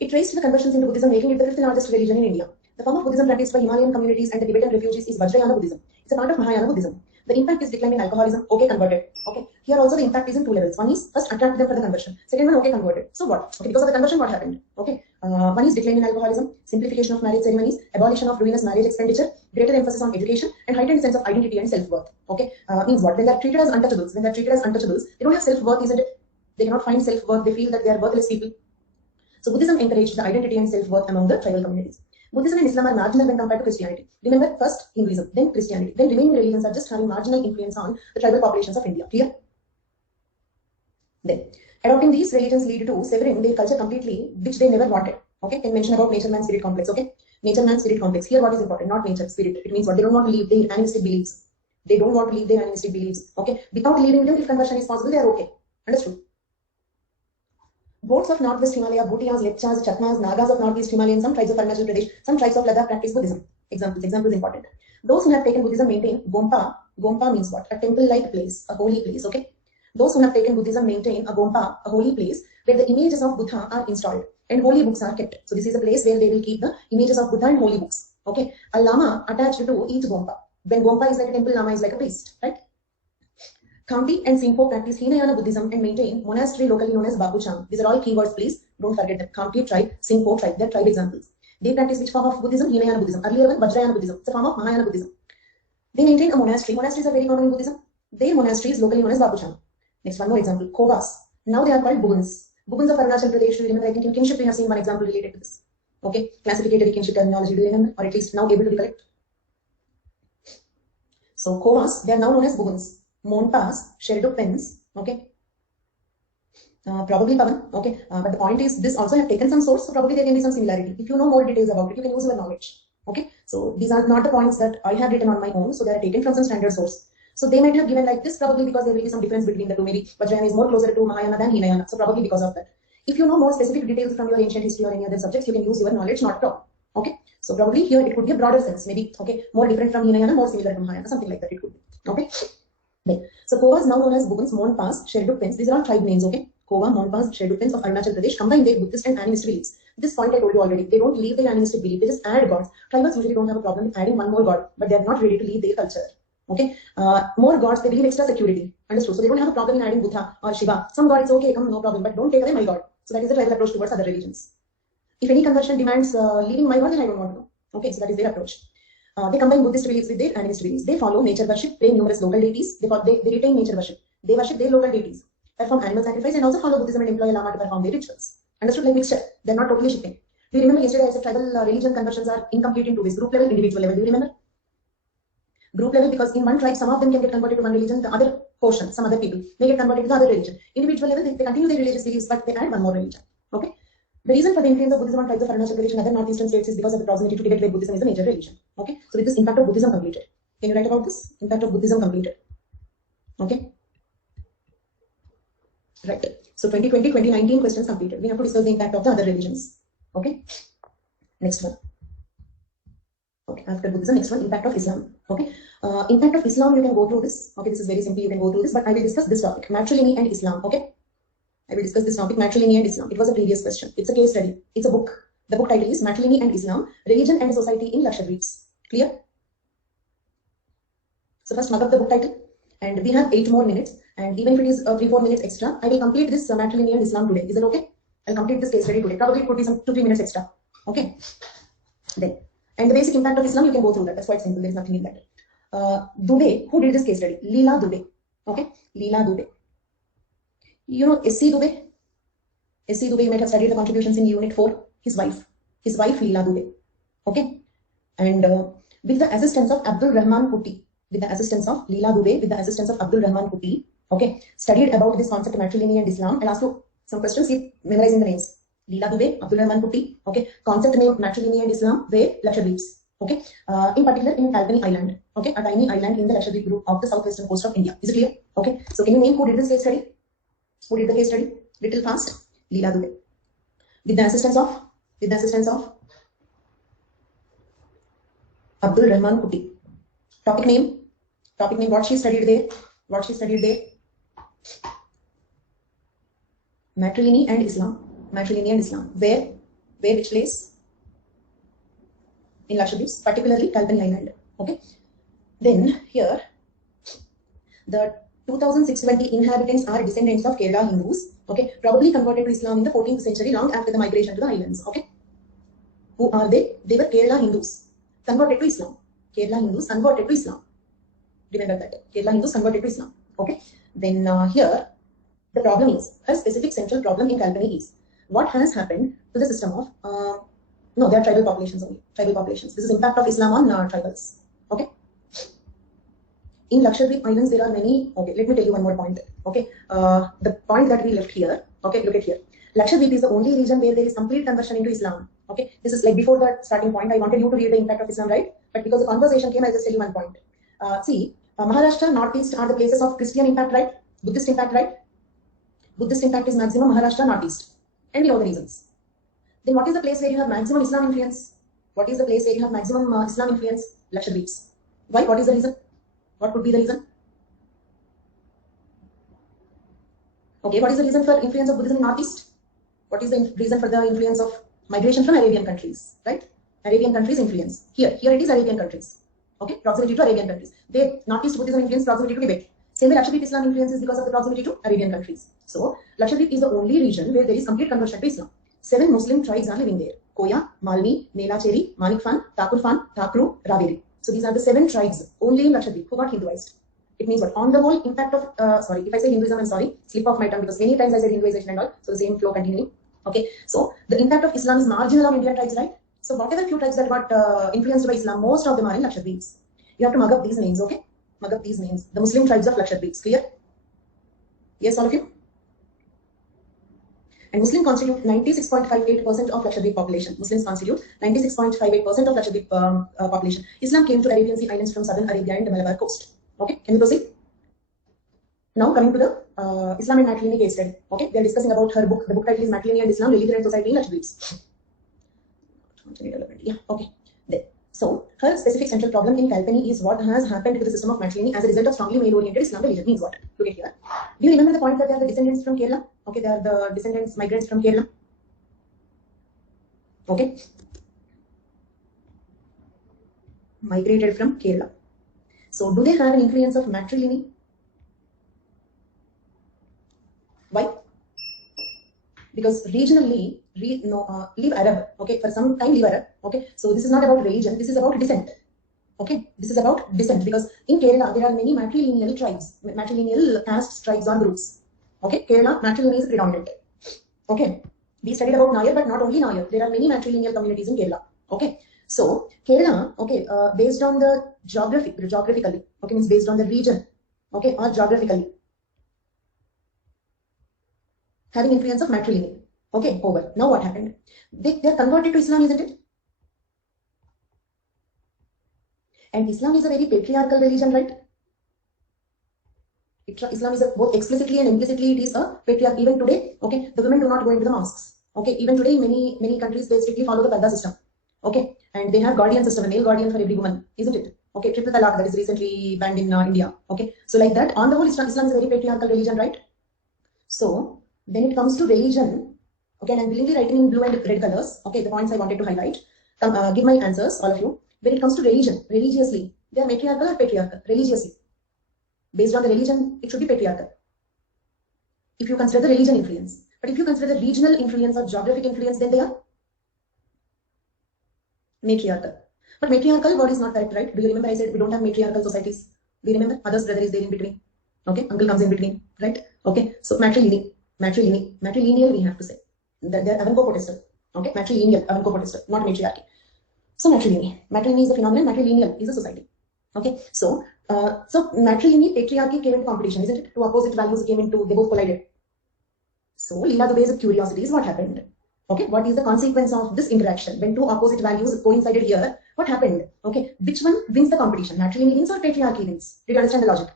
It traced the conversions into Buddhism, making it the 5th largest religion in India. The form of Buddhism practiced by Himalayan communities and the Tibetan refugees is Vajrayana Buddhism. It's a part of Mahayana Buddhism. The impact is decline in alcoholism. Okay, converted. Okay, here also the impact is in 2 levels. One is first attract them for the conversion. Second one, okay, converted. So what? Okay, because of the conversion, what happened? Okay, one is decline in alcoholism, simplification of marriage ceremonies, abolition of ruinous marriage expenditure, greater emphasis on education, and heightened sense of identity and self-worth. Okay, means what? When they are treated as untouchables, they don't have self-worth, isn't it? They cannot find self-worth. They feel that they are worthless people. So Buddhism encouraged the identity and self-worth among the tribal communities. Buddhism and Islam are marginal when compared to Christianity. Remember, first Hinduism, then Christianity, then remaining religions are just having marginal influence on the tribal populations of India. Clear? Then, adopting these religions lead to severing their culture completely, which they never wanted. Okay, can mention about nature-man-spirit complex. Okay, nature-man-spirit complex. Here, what is important? Not nature, spirit. It means what? They don't want to leave their animistic beliefs. They don't want to leave their animistic beliefs. Okay, without leaving them, if conversion is possible, they are okay. Understood? Goats of Northwest Himalaya, Bhutias, Lepchas, Chatmas, Nagas of Northeast Himalaya, some tribes of Arunachal Pradesh, some tribes of Ladakh practice Buddhism. Examples important. Those who have taken Buddhism maintain Gompa. Gompa means what? A temple-like place, a holy place. Okay. Those who have taken Buddhism maintain a Gompa, a holy place where the images of Buddha are installed and holy books are kept. So this is a place where they will keep the images of Buddha and holy books. Okay. A lama attached to each Gompa. When Gompa is like a temple, lama is like a priest, right? County and Singpo practice Hinayana Buddhism and maintain monastery locally known as Babucham. These are all keywords, please. Don't forget them. County tribe, Singpo tribe, they're tribe examples. They practice which form of Buddhism? Hinayana Buddhism. Earlier one, Vajrayana Buddhism. It's a form of Mahayana Buddhism. They maintain a monastery. Monasteries are very common in Buddhism. Their monastery is locally known as Babucham. Next, one more example. Kovas. Now they are called Buguns. Buguns of Arunachal Pradesh. Do you remember? I think in kinship we have seen one example related to this. Okay. Classificatory kinship terminology. Do you remember? Or at least now able to recollect? So Kovas, they are now known as Buguns. Monpas, Sheridupens, okay, probably Pavan, okay, but the point is this also have taken some source, so probably there can be some similarity. If you know more details about it, you can use your knowledge, okay. So these are not the points that I have written on my own, so they are taken from some standard source. So they might have given like this probably because there will be some difference between the two. Maybe Vajrayana is more closer to Mahayana than Hinayana, so probably because of that. If you know more specific details from your ancient history or any other subjects, you can use your knowledge, not at all, okay. So probably here it could be a broader sense, maybe, okay, more different from Hinayana, more similar to Mahayana, something like that it could be, okay. So Kovas now known as Buguns, Monpas, Sheridupens, these are all tribe names, okay? Kova, Monpas, Sheridupens of Arunachal Pradesh combine their Buddhist and animist beliefs. This point I told you already. They don't leave their animistic belief, they just add gods. Tribals usually don't have a problem with adding one more god, but they are not ready to leave their culture. Okay? More gods, they believe extra security. Understood? So they don't have a problem in adding Buddha or Shiva. Some god is okay, come, no problem, but don't take away my god. So that is the tribal approach towards other religions. If any conversion demands leaving my god, then I don't want to know. Okay, so that is their approach. They combine Buddhist beliefs with their animist beliefs. They follow nature worship, pray numerous local deities. They retain nature worship. They worship their local deities, perform animal sacrifice, and also follow Buddhism and employ a lama to perform their rituals. Understood? Like mixture. They're not totally shifting. Do you remember yesterday I said tribal religion conversions are incomplete in 2 ways: group level, individual level. Do you remember? Group level, because in one tribe some of them can get converted to one religion, the other portion, some other people may get converted to the other religion. Individual level, they continue their religious beliefs, but they add one more religion. Okay. The reason for the influence of Buddhism on tribes of Arunachal Pradesh and other northeastern states is because of the proximity to Tibet, where Buddhism is a major religion. Okay, so with this, impact of Buddhism completed. Can you write about this? Impact of Buddhism completed. Okay. Right. So 2020, 2019 questions completed. We have to discuss the impact of the other religions. Okay. Next one. Okay. After Buddhism, next one, impact of Islam. Okay. Impact of Islam, you can go through this. Okay. This is very simple. You can go through this, but I will discuss this topic: matrilineal and Islam. Okay. I will discuss this topic, matrilineal and Islam. It was a previous question. It's a case study. It's a book. The book title is Matrilineal and Islam, Religion and Society in Lakshadweeps. Clear? So first mark up the book title. And we have 8 more minutes. And even if it is 3-4 minutes extra, I will complete this matrilineal and Islam today. Is it okay? I'll complete this case study today. Probably it could be some 2-3 minutes extra. Okay? Then. And the basic impact of Islam, you can go through that. That's quite simple. There's nothing in that. Dubey, who did this case study? Leela Dubey. Okay? Leela Dubey. You know S.C. Dubey? S.C. Dubey, you might have studied the contributions in Unit 4. His wife Leela Dubey. Okay? And with the assistance of Abdul Rahman Putti, with the assistance of Leela Dubey, with the assistance of Abdul Rahman Putti, okay, studied about this concept of matrilineal and Islam. I'll ask you some questions, keep memorizing the names. Leela Dubey, Abdul Rahman Putti, okay, concept name matrilineal and Islam, where Lakshadweeps, okay, in particular in Albany Island, okay, a tiny island in the Lakshadweep group of the southwestern coast of India. Is it clear? Okay, so can you name who did this case study? Who did the case study? Little fast. Leela Dubey. With the assistance of Abdul Rahman Putti. Topic name, what she studied there, Matrilineal and Islam, where Where which place? In Lakshadweep, particularly Kalpani Island. Okay. Then here, the 2,620 inhabitants are descendants of Kerala Hindus. Okay, probably converted to Islam in the 14th century, long after the migration to the islands. Okay, who are they? They were Kerala Hindus converted to Islam. Kerala Hindus converted to Islam. Remember that. Kerala Hindus converted to Islam. Okay. Then here, the problem is, a specific central problem in Kalpani is, what has happened to the system of, no, they are tribal populations only. Tribal populations. This is impact of Islam on tribals. Okay. In Lakshadweep Islands, there are many, okay, let me tell you one more point. Okay. The point that we left here, okay, look at here. Lakshadweep is the only region where there is complete conversion into Islam. Okay. This is like before the starting point. I wanted you to read the impact of Islam, right? But because the conversation came, I'll just tell you one point. See, Maharashtra, Northeast are the places of Christian impact, right? Buddhist impact, right? Buddhist impact is maximum Maharashtra, Northeast. And we know the reasons. Then what is the place where you have maximum Islam influence? What is the place where you have maximum Islam influence? Lakshadweeps. Why? What is the reason? What could be the reason? Okay, what is the reason for influence of Buddhism in Northeast? What is the reason for the influence of migration from Arabian countries, right? Arabian countries influence. Here it is Arabian countries. Okay, proximity to Arabian countries. They Northeast Buddhism influence proximity to Tibet. Same way Lakshadweep Islam influence is because of the proximity to Arabian countries. So Lakshadweep is the only region where there is complete conversion to Islam. 7 Muslim tribes are living there: Koya, Malvi, Melacheri, Manikfan, Thakurfan, Thakru, Raveri. So these are the 7 tribes only in Lakshadweep who got Hinduized. It means what? On the whole, impact of sorry, if I say Hinduism, I'm sorry, slip off my tongue because many times I said Hinduization and all. So the same flow continuing. Okay, so the impact of Islam is marginal on Indian tribes, right? So whatever few tribes that got influenced by Islam, most of them are in Lakshadweeps. You have to mug up these names, okay? Mug up these names. The Muslim tribes of Lakshadweeps. Clear? Yes, all of you? And Muslims constitute 96.58% of Lakshadweep population. Muslims constitute 96.58% of Lakshadweep population. Islam came to Arabian Sea Islands from southern Arabia and the Malabar coast. Okay, can we proceed? Now coming to the Islam and matrimony case study. Okay, they are discussing about her book. The book title is Matrimony and Islam, Religion and Society in Lakshadweeps. Yeah, okay. There. So her specific central problem in Kalpani is what has happened to the system of matrimony as a result of strongly male-oriented Islam religion. Means what? Look at here. Do you remember the point that they are the descendants from Kerala? Okay, they are the descendants, migrants from Kerala. Okay. Migrated from Kerala. So do they have an influence of matrimony? Why? Because regionally, leave Arab, okay, for some time leave Arab, okay. So this is not about religion, this is about descent, okay. This is about descent because in Kerala there are many matrilineal tribes, matrilineal castes, tribes or groups, okay. Kerala matrilineal is predominant, okay. We studied about Nayar, but not only Nayar, there are many matrilineal communities in Kerala, okay. So Kerala, okay, based on the geographically, okay, means based on the region, okay, or geographically, having influence of matrilineal. Okay, over. Now what happened? They are converted to Islam, isn't it? And Islam is a very patriarchal religion, right? Islam is both explicitly and implicitly it is a patriarch. Even today, okay, the women do not go into the mosques. Okay, even today in many countries they strictly follow the Parda system. Okay, and they have guardian system, a male guardian for every woman, isn't it? Okay, triple talaq that is recently banned in India. Okay, so like that, on the whole, Islam is a very patriarchal religion, right? So when it comes to religion, okay, and I'm willingly writing in blue and red colors, okay, the points I wanted to highlight. Give my answers, all of you. When it comes to religion, religiously, they are matriarchal or patriarchal? Religiously. Based on the religion, it should be patriarchal. If you consider the religion influence. But if you consider the regional influence or geographic influence, then they are matriarchal. But matriarchal word is not correct, right? Do you remember I said we don't have matriarchal societies? Do you remember? Mother's brother is there in between. Okay, uncle comes in between, right? Okay, so matrilineal we have to say. That they are Avanco-Protestant. Okay, matrilineal, Avanco-Protestant, not matriarchy. So matrimony is a phenomenon, matrilineal is a society. Okay, so matrilineal, patriarchy came into competition, isn't it? Two opposite values came into, they both collided. So Leela Dubey's curiosity is what happened. Okay, what is the consequence of this interaction? When two opposite values coincided here, what happened? Okay, which one wins the competition? Matrilineal wins or patriarchy wins? Did you understand the logic?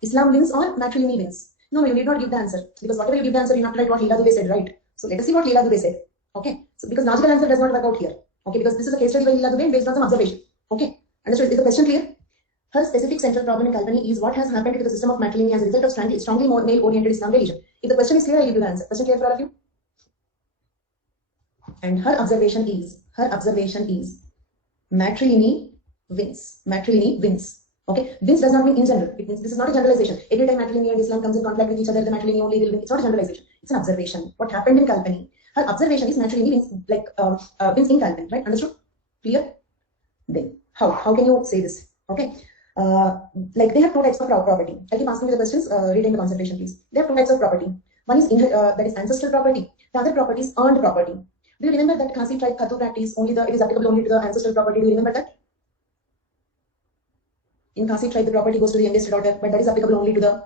Islam wins or matrilineal wins? No, you need not give the answer because whatever you give the answer, you have to write what Leela Dubey said, right? So let us see what Leela Dubey said. Okay, so because logical answer does not work out here. Okay, because this is a case study by Leela Dubey based on some observation. Okay, understood? Is the question clear? Her specific central problem in Kalpani is what has happened to the system of matrimony as a result of strongly male-oriented Islam religion. If the question is clear, I will give you the answer. Question clear for all of you? And her observation is matrilineal wins. Matrilineal wins. Okay, wins does not mean in general. It means this is not a generalization. Every time matrilineal and Islam comes in conflict with each other, the matrilineal only will win. It's not a generalization. It's an observation. What happened in Kalpani? Her observation is matrilineal wins, like wins in Kalpani, right? Understood? Clear? Then how can you say this? Okay, like they have two types of property. I'll keep asking you the questions. Retain the concentration, please. They have two types of property. One is that is ancestral property. The other property is earned property. Do you remember that Khasi tribe Khatu practice it is applicable only to the ancestral property? Do you remember that? In Khasi tribe, the property goes to the youngest daughter, but that is applicable only to the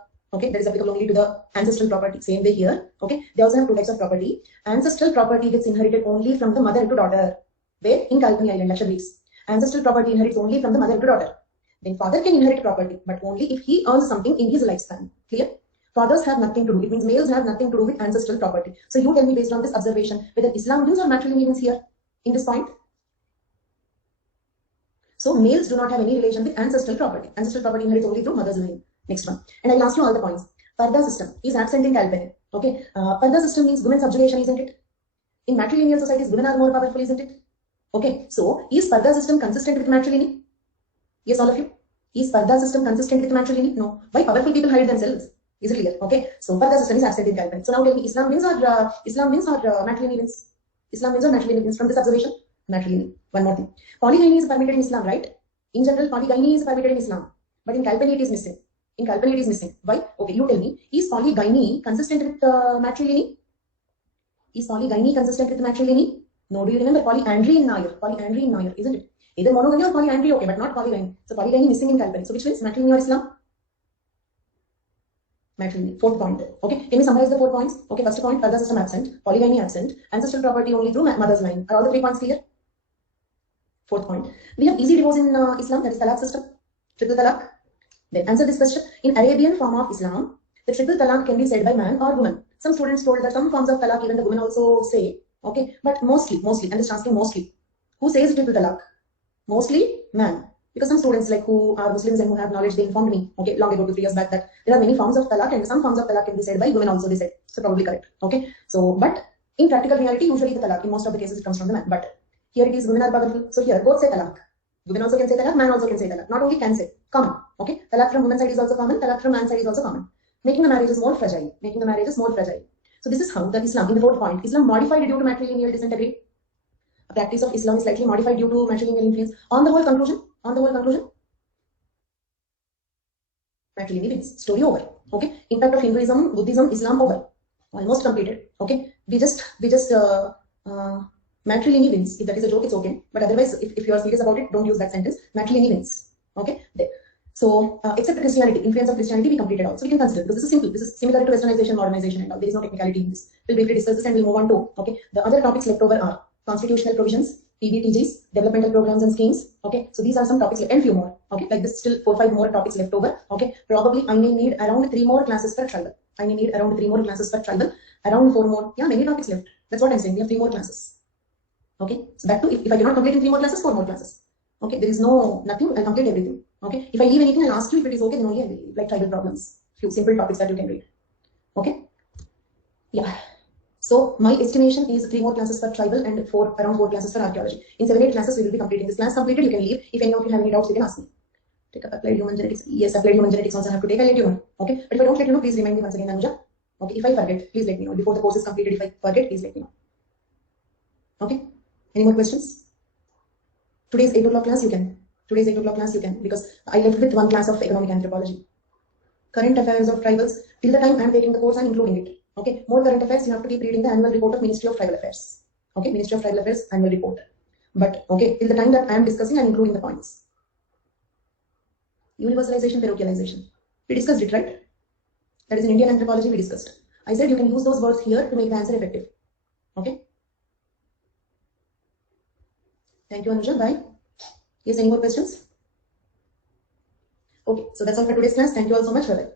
ancestral property. Same way here. Okay, they also have two types of property. Ancestral property gets inherited only from the mother to daughter. Where? In Kalpani Island, Lakshadweep. Ancestral property inherits only from the mother to daughter. Then father can inherit property, but only if he earns something in his lifespan. Clear? Fathers have nothing to do. It means males have nothing to do with ancestral property. So you tell me based on this observation whether Islam wins or matrilineal wins here in this point. So males do not have any relation with ancestral property. Ancestral property inherits only through mother's line. Next one. And I'll ask you all the points. Parda system is absent in Kalpani. Okay. Parda system means women subjugation, isn't it? In matrilineal societies, women are more powerful, isn't it? Okay. So is Parda system consistent with matrilineal? Yes, all of you. Is Parda system consistent with matrilineal? No. Why powerful people hide themselves? Is it clear? Okay. So Parda system is absent in Kalpani. So now tell me, Islam wins or matrilineal wins? Islam wins or matrilineal wins from this observation? Matrilineal. One more thing. Polygyny is permitted in Islam, right? In general, polygyny is permitted in Islam. But in Kalpani it is missing. In Kalpani it is missing. Why? Okay, you tell me. Is polygyny consistent with matrilineal? Is polygyny consistent with matrilineal? No. Do you remember polyandry in Nair? Polyandry in Nair, isn't it? Either monogamy or polyandry, okay, but not polygyny. So polygyny missing in Kalpani. So which wins? Matrilineal or Islam? Matrilineal. Fourth point. Okay, can we summarize the 4 points? Okay, first point, Parda system absent, polygyny absent, ancestral property only through mother's line. Are all the 3 points clear? Fourth point. We have easy divorce in Islam, that is talaq system, triple talaq. Then answer this question. In Arabian form of Islam, the triple talaq can be said by man or woman. Some students told that some forms of talaq even the women also say. Okay, but mostly, I'm just asking mostly. Who says triple talaq? Mostly man. Because some students like who are Muslims and who have knowledge, they informed me, okay, long ago, 2-3 years back, that there are many forms of talaq and some forms of talaq can be said by women also, they said. So probably correct. Okay. So, but in practical reality, usually the talaq, in most of the cases, it comes from the man. But here it is, women are powerful. So here, both say talaq. Women also can say talaq, man also can say talaq. Not only can say, common. Okay. Talaq from women's side is also common, talaq from man's side is also common. Making the marriages more fragile. So this is how the Islam, in the 4th point, Islam modified due to matrilineal descent, agree? A practice of Islam is slightly modified due to matrilineal influence. On the whole conclusion, matrilineal wins. Story over. Okay. Impact of Hinduism, Buddhism, Islam over. Almost completed. Okay. We just matrilineal wins. If that is a joke, it's okay. But otherwise, if you are serious about it, don't use that sentence. Matrilineal wins. Okay. There. So, except Christianity, influence of Christianity, we completed all. So we can consider because this is simple. This is similar to westernization, modernization, and all. There is no technicality in this. We'll briefly discuss this and we'll move on to. Okay. The other topics left over are constitutional provisions, PBTGs, developmental programs and schemes. Okay, so these are some topics and few more. Okay, like this, still 4-5 more topics left over. Okay, probably I may need around 3 more classes per tribal. Around 4 more. Yeah, many topics left. That's what I'm saying. We have 3 more classes. Okay, so that too, if I cannot complete in 3 more classes, 4 more classes. Okay, there is nothing. I'll complete everything. Okay, if I leave anything, I'll ask you if it is okay. Then only I will leave, like tribal problems. Few simple topics that you can read. Okay, yeah. So my estimation is 3 more classes for tribal and around 4 classes for archaeology. In 7-8 classes, we will be completing this class. Completed, you can leave. If any of you have any doubts, you can ask me. Take up applied human genetics. Yes, applied human genetics also have to take. I'll let you know. Okay, but if I don't let you know, please remind me once again, Anuja. Okay, if I forget, please let me know. Before the course is completed, if I forget, please let me know. Okay, any more questions? Today's 8 o'clock class, you can. Because I left with 1 class of economic anthropology. Current affairs of tribals, till the time I am taking the course, I am including it. Okay, more current affairs, you have to keep reading the annual report of Ministry of Tribal Affairs. Okay, Ministry of Tribal Affairs annual report. But okay, till the time that I am discussing, I am including the points. Universalization, parochialization. We discussed it, right? That is in Indian anthropology, we discussed. I said you can use those words here to make the answer effective. Okay. Thank you, Anuja. Bye. Yes, any more questions? Okay, so that's all for today's class. Thank you all so much. Bye-bye.